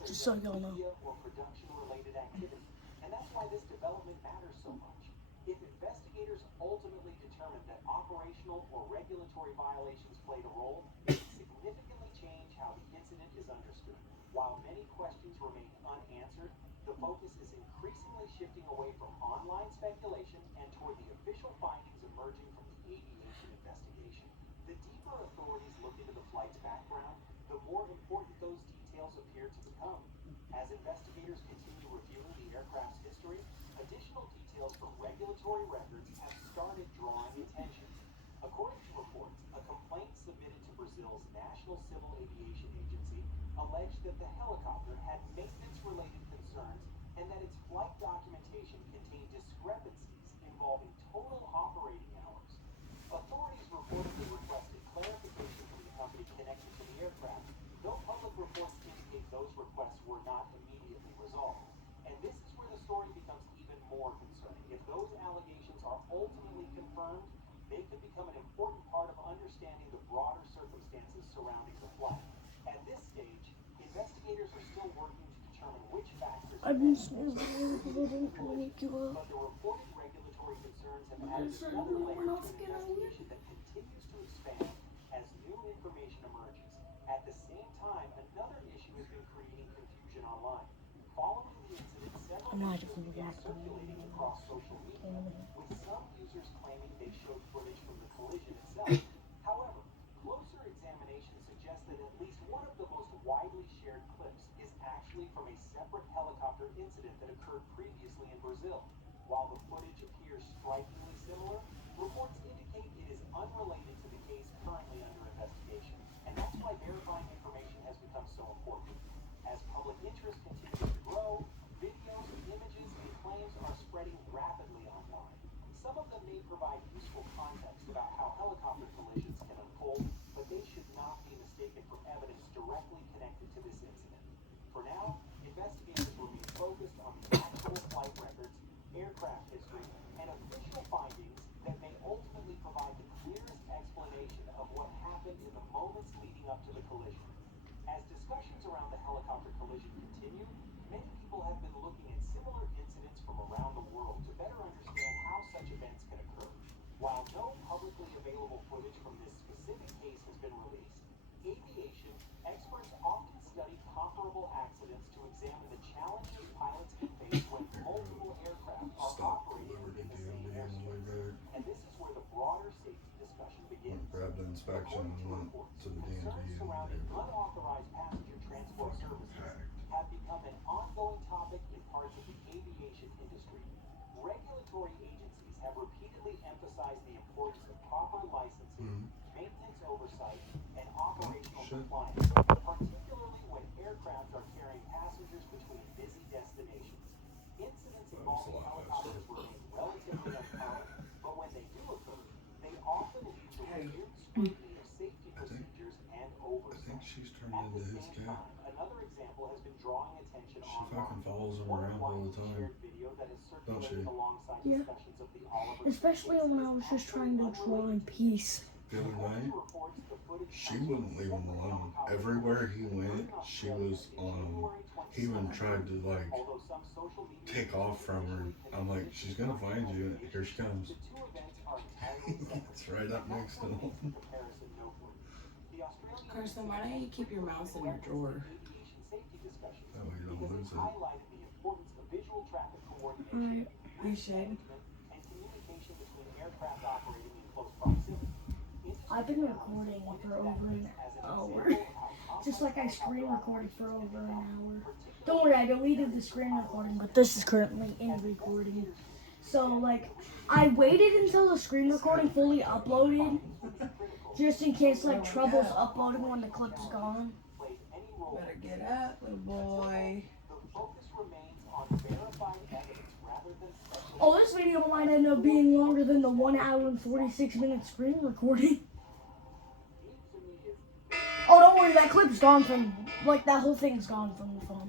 Just so y'all know. Or production-related activity. And that's why this development matters so much. If investigators ultimately determine that operational or regulatory violations played a role, it can significantly change how the incident is understood. While many questions remain unanswered, the focus is increasingly shifting away from online speculation and toward the official findings emerging from the aviation investigation. The deeper authorities look into the flight's background, the more important those details appear to become. As investigators continue reviewing the aircraft's history, additional details from regulatory records have started drawing attention. According to reports, a complaint submitted to Brazil's National Civil Aviation Agency alleged that the helicopter had maintenance-related concerns and that its flight documentation contained discrepancies involving total operating hours. Authorities reportedly requested clarification from the company connected to the aircraft, though public reports indicate those requests were not immediately resolved. And this is where the story becomes even more concerning. If those allegations are ultimately confirmed, they could become an important part of understanding the broader circumstances surrounding the flight. At this stage, investigators are still working to determine which factors I've been snoozing because I didn't wake you up. but the reported regulatory concerns have added another layer to an investigation that continues to expand as new information emerges. At the same time, another issue has been creating confusion online. Following the incident, several images began circulating across social media, with some users claiming they showed footage from the collision itself. However, closer examination suggests that at least one of the most widely shared clips is actually from a separate helicopter incident that occurred previously in Brazil. While the footage appears strikingly similar, reports indicate it is unrelated to the case currently under investigation. And that's why verifying information has become so important. As public interest continues to grow, videos, images, and claims are spreading rapidly online. Some of them may provide useful context about how helicopter collisions can unfold, but they should not be mistaken for evidence directly connected to this incident. For now, investigators remain focused on the actual flight records, aircraft history, and official findings that may ultimately provide the clearest explanation of what happened in the moments leading up to the collision. As discussions around the helicopter collision continue, many people have been looking at similar incidents from around the world to better understand how such events can occur. While no publicly available footage from this specific case has been released, aviation experts often study comparable accidents to examine the challenges pilots can face when multiple aircraft are operating within the same airspace. And this is where the broader safety discussion begins. Grabbed the inspection and went to the DMV Concerns surrounding and unauthorized passenger transport services have become an ongoing topic in parts of the aviation industry. Regulatory agencies have repeatedly emphasized the importance of proper licensing, maintenance oversight, and operational compliance, particularly when aircraft are carrying passengers between busy destinations. Incidents involving helicopters remain relatively uncommon, but when they do occur, they often lead to renewed scrutiny of safety procedures and I oversight. think she's turned At the into his same cat. time, another example has been drawing attention She online. fucking follows him One around all the widely time. shared video that has Don't circulated she? alongside Yeah. discussions of the Oliver Especially case when I is was just actually trying to draw in unrelated to peace. The other night, reports the footage she comes from wouldn't a leave him separate alone. helicopter Everywhere he collision went, in she Australia was in on him. January He even 2017. tried to Although some social media take off users from her. initially I'm like, connected she's the gonna two find you. investigations, Here she comes. the two events are entirely separate. It's right up And that's next to what makes him. the comparison noteworthy. The Australian Carson, why don't you keep your mouse in your referenced drawer? aviation safety discussions That way you don't because lose it it. highlighted the importance of visual traffic coordination, Hey, Shane. and communication between aircraft operating in close proximity. I've been recording for over an hour. Just like I screen recorded for over an hour. Don't worry, I deleted the screen recording, but this is currently in recording. So, like, I waited until the screen recording fully uploaded, just in case, like, trouble's uploading when the clip's gone. Better get up, little boy. The focus remains on verified evidence rather than speculation. Oh, this video might end up being longer than the 1 hour and 46 minute screen recording. Oh, don't worry, that clip's gone from, like, that whole thing's gone from the phone.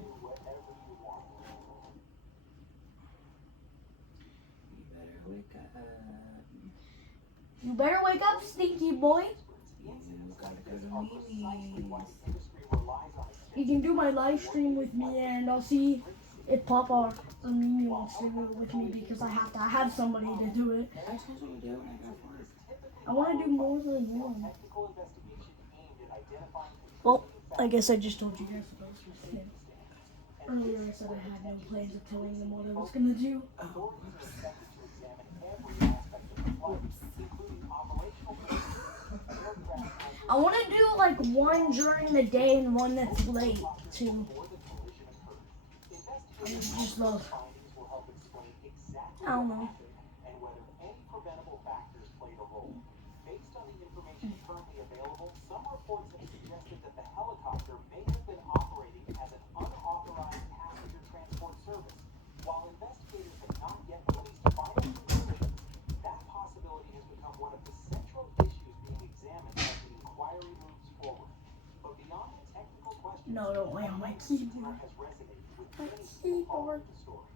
You better wake up. You better wake up, stinky boy. You gotta go to Mimi's. You can do my live stream with me, and I'll see if Papa or Mimi wants to do it with me, because I have somebody to do it. I told you to do it when I got work. I want to do more than one. Well, I guess I just told you guys about it. Earlier I said I had no plans of telling them what I was going to do. Oh, I want to do like one during the day and one that's late too. Just love. I don't know. And whether any preventable factors played a role. Based on the information currently available, some reports have suggested that the helicopter may have been operating as an unauthorized passenger transport service. While investigators have not yet released final conclusions, that possibility has become one of the central issues being examined as the inquiry moves forward. But beyond the technical questions, No, don't lay on my keyboard. has resonated with My many people following keyboard. the story.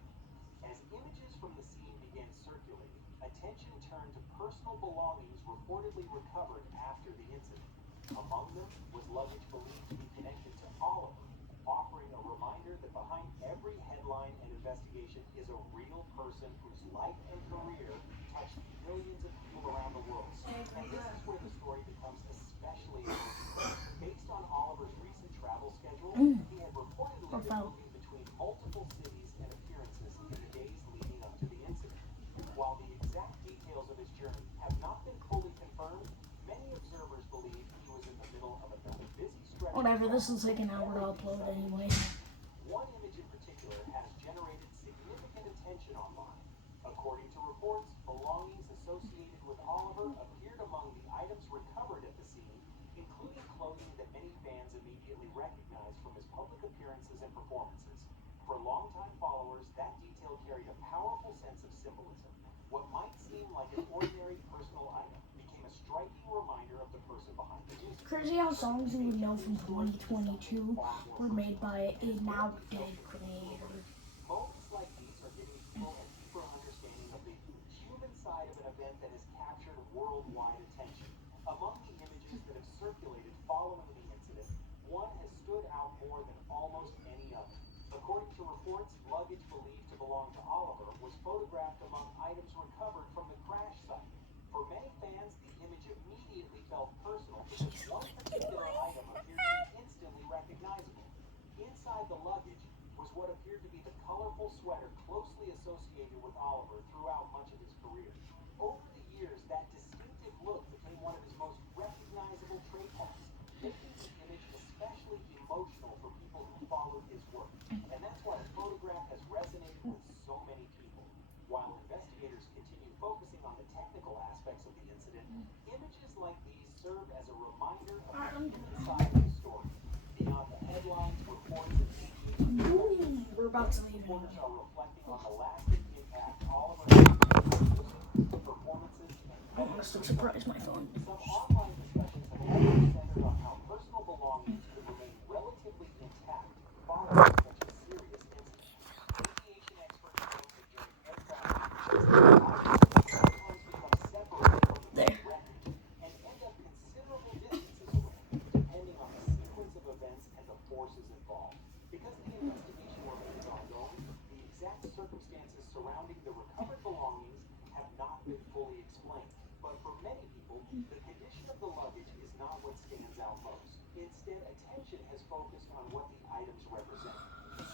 As images from the scene began circulating, attention turned to personal belongings reportedly recovered after the incident. Among them was luggage believed to be connected to Oliver, offering a reminder that behind every headline and investigation is a real person whose life and career touched millions of people around the world. And this is where the story becomes especially interesting. Based on Oliver's recent travel schedule, he had reportedly been moving between multiple cities and appearances in the days leading up to the incident. While the exact details of his journey have not been fully confirmed, many observers believe he was in the middle of another busy stretch. Whatever, this will take an hour to upload anyway. One image in particular has generated significant attention online. According to reports, belongings associated with Oliver appeared among the items recovered at the scene, including clothing that many fans immediately recognized from his public appearances and performances. For longtime followers, that detail carried a powerful sense of symbolism. What might seem like an ordinary personal item became a striking reminder of the person behind the music. Crazy how songs we would know from 2022 were made by a now dead creator. Moments like these are giving people a deeper understanding of the human side of an event that has captured worldwide attention. Among the images that have circulated following the incident, one has stood out more than almost any other. According to reports, luggage believed to belong to Oliver was photographed among items recovered from the crash site. For many fans, the image immediately felt personal because one particular item appeared to be instantly recognizable. Inside the luggage was what appeared to be the colorful sweater closely associated with Oliver throughout much of his career. Over the years, that distinctive look became one of his most recognizable trademarks, making the image especially emotional for people who followed his work. And that's why the photograph has resonated with so many people. While investigators continue focusing on the technical aspects of the incident, images like these serve as a reminder of the human side of the story. Beyond the headlines, reports, and images, We're about to leave. reporters are reflecting on the lasting impact Oliver had on music, performances, I and must have surprised my phone. some online discussions have also centered on how personal belongings could remain relatively intact following such a serious incident. Aviation experts note that during aircraft sometimes become separated from the There. wreckage and end up considerable distances away, depending on the sequence of events and the forces involved. Because the investigation remains ongoing, the exact circumstances surrounding the recovered belongings have not been fully explained. But for many people, the condition of the luggage is not what stands out most. Instead, attention has focused on what the items represent. A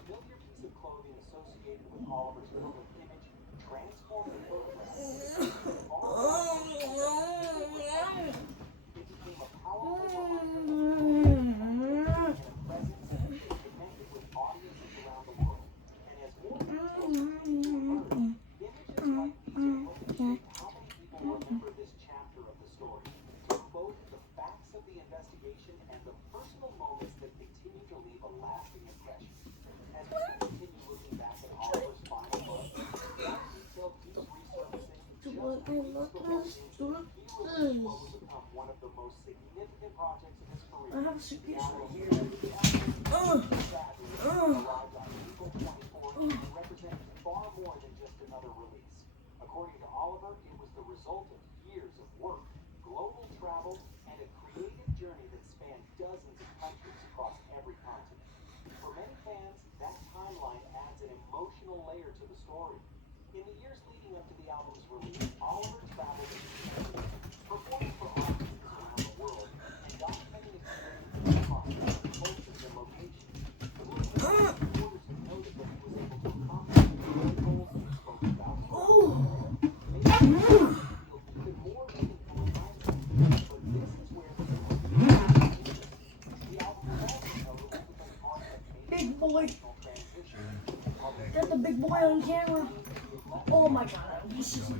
familiar piece of clothing associated Oliver's building image transformed the photograph. It became a powerful reminder of a presence connected with audiences around the world. And as more details emerge, images like these are going to shape how many people remember this chapter of the story. Both the facts of the investigation and the personal moments that continue to leave a lasting impression. As we continue looking back at Oliver's final book, that detail keeps resurfacing just weeks before things will become one of the most significant projects of his career. I have a suitcase right here. Sadly, arrived on April 24th and represented far more than just another release. According to Oliver, it was the result of years of work, global travel, and a creative journey that spanned dozens of countries across every continent. For many fans, that timeline adds an emotional layer to the story. In the years leading up to the album's release, Oliver traveled extensively, performing for audiences around the world, and documenting experiences across different cultures and locations. The movie reporters have noted that he was able to accomplish the goals he spoke about. Maybe it feel even more meaningful in hindsight, but this is where the album is also notable because on it made Big boy. a transition. Got the big boy on camera. Oh my god. This is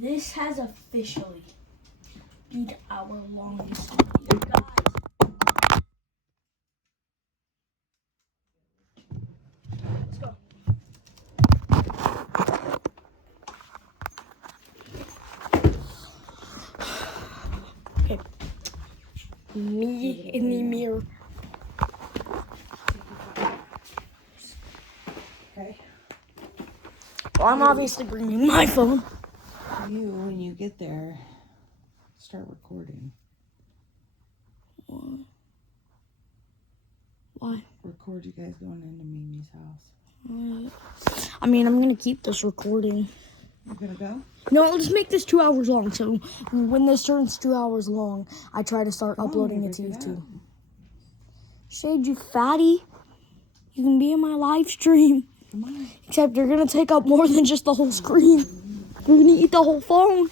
This has officially been our longest video, guys. Let's go. Okay. Me in the mirror. Okay. Well, I'm obviously bringing my phone. You, when you get there, start recording. Why? Record you guys going into Mimi's house. I mean, I'm gonna keep this recording. You gonna go? No, I'll just make this 2 hours long. So when this turns 2 hours long, I try to start uploading it to YouTube. Shade, you fatty. You can be in my live stream. Come on. Except you're gonna take up more than just the whole screen. You're gonna eat the whole phone.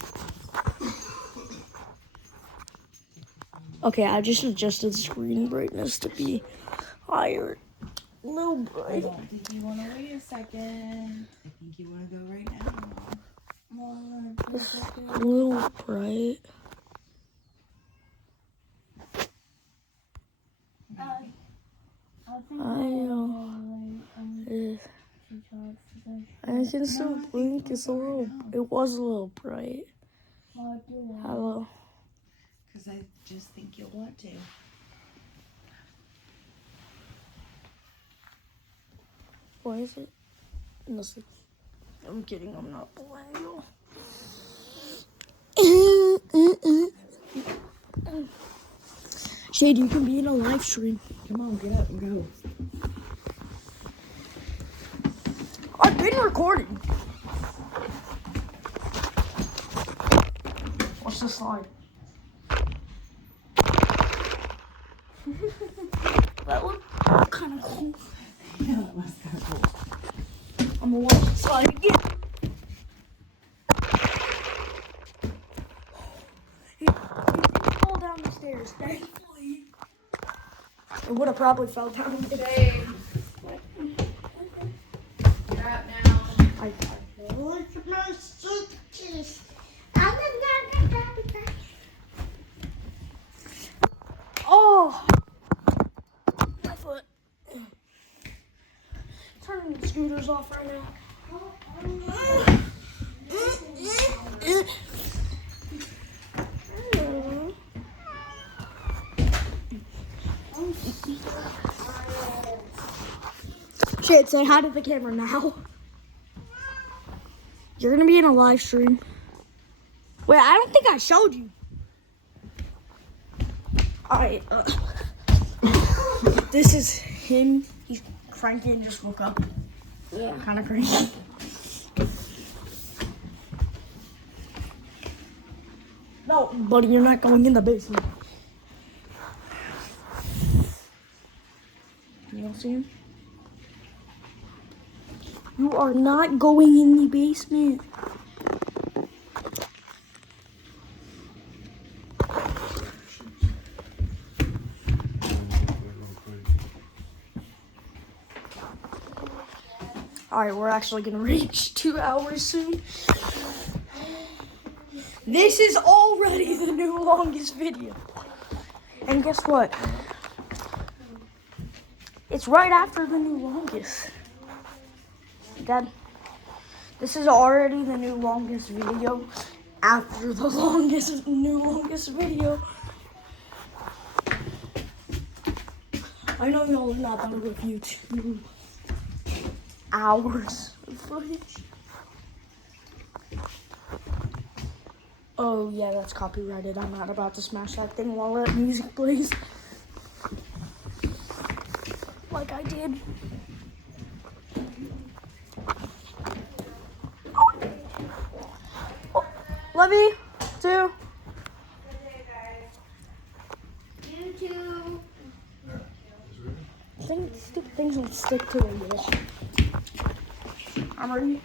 Okay, I just adjusted screen brightness to be higher. No I bright. don't think you want to wait a second. I think you want to go right now. A little bright. I can still blink. It's a little. It was a little bright. Hello. Because I just think you'll want to. Why is it? Nothing. I'm kidding. I'm not blind. Shade, you can be in a live stream. Come on, get up and go. I've been recording. Watch the slide. That looked kind of cool. Yeah, that was kind of cool. I'm gonna watch the slide again. He didn't fall down the stairs, thankfully. It would have probably fell down the stairs. Get up now. Look at my suitcase. Oh, my foot. Turning the scooters off right now. Shit, say hi to the camera now. You're gonna be in a live stream. Wait, I don't think I showed you. Alright, this is him. He's cranky and just woke up. Yeah. Kind of crazy. No, buddy, you're not going in the basement. You don't see him? You are not going in the basement. Alright, we're actually gonna reach 2 hours soon. This is already the new longest video. And guess what? It's right after the new longest. Dad, this is already the new longest video after the new longest video. I know y'all are not gonna review 2 hours of footage. Oh yeah, that's copyrighted. I'm not about to smash that thing while that music plays. Like I did. Oh, love you too. You too. I think these stupid things don't stick to the wall. I'm ready.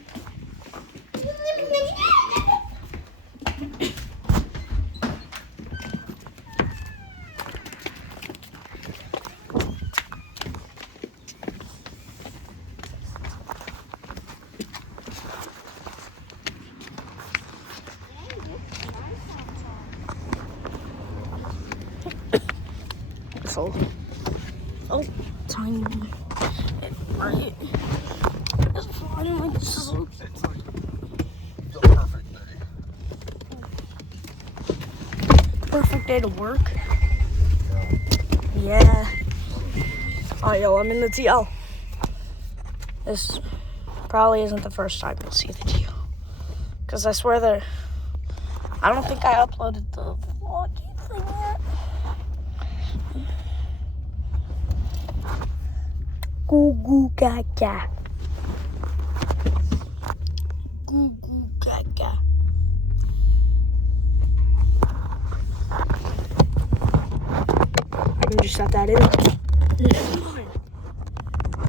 So tiny. Right. It's fine. Like this is okay. It's like the perfect day. Perfect day to work. Yeah. Alright, yo, I'm in the TL. This probably isn't the first time you'll see the TL. Because I swear I don't think I uploaded the vlogging thing yet. Goo goo gaga. Goo goo gaga. I can just set that in.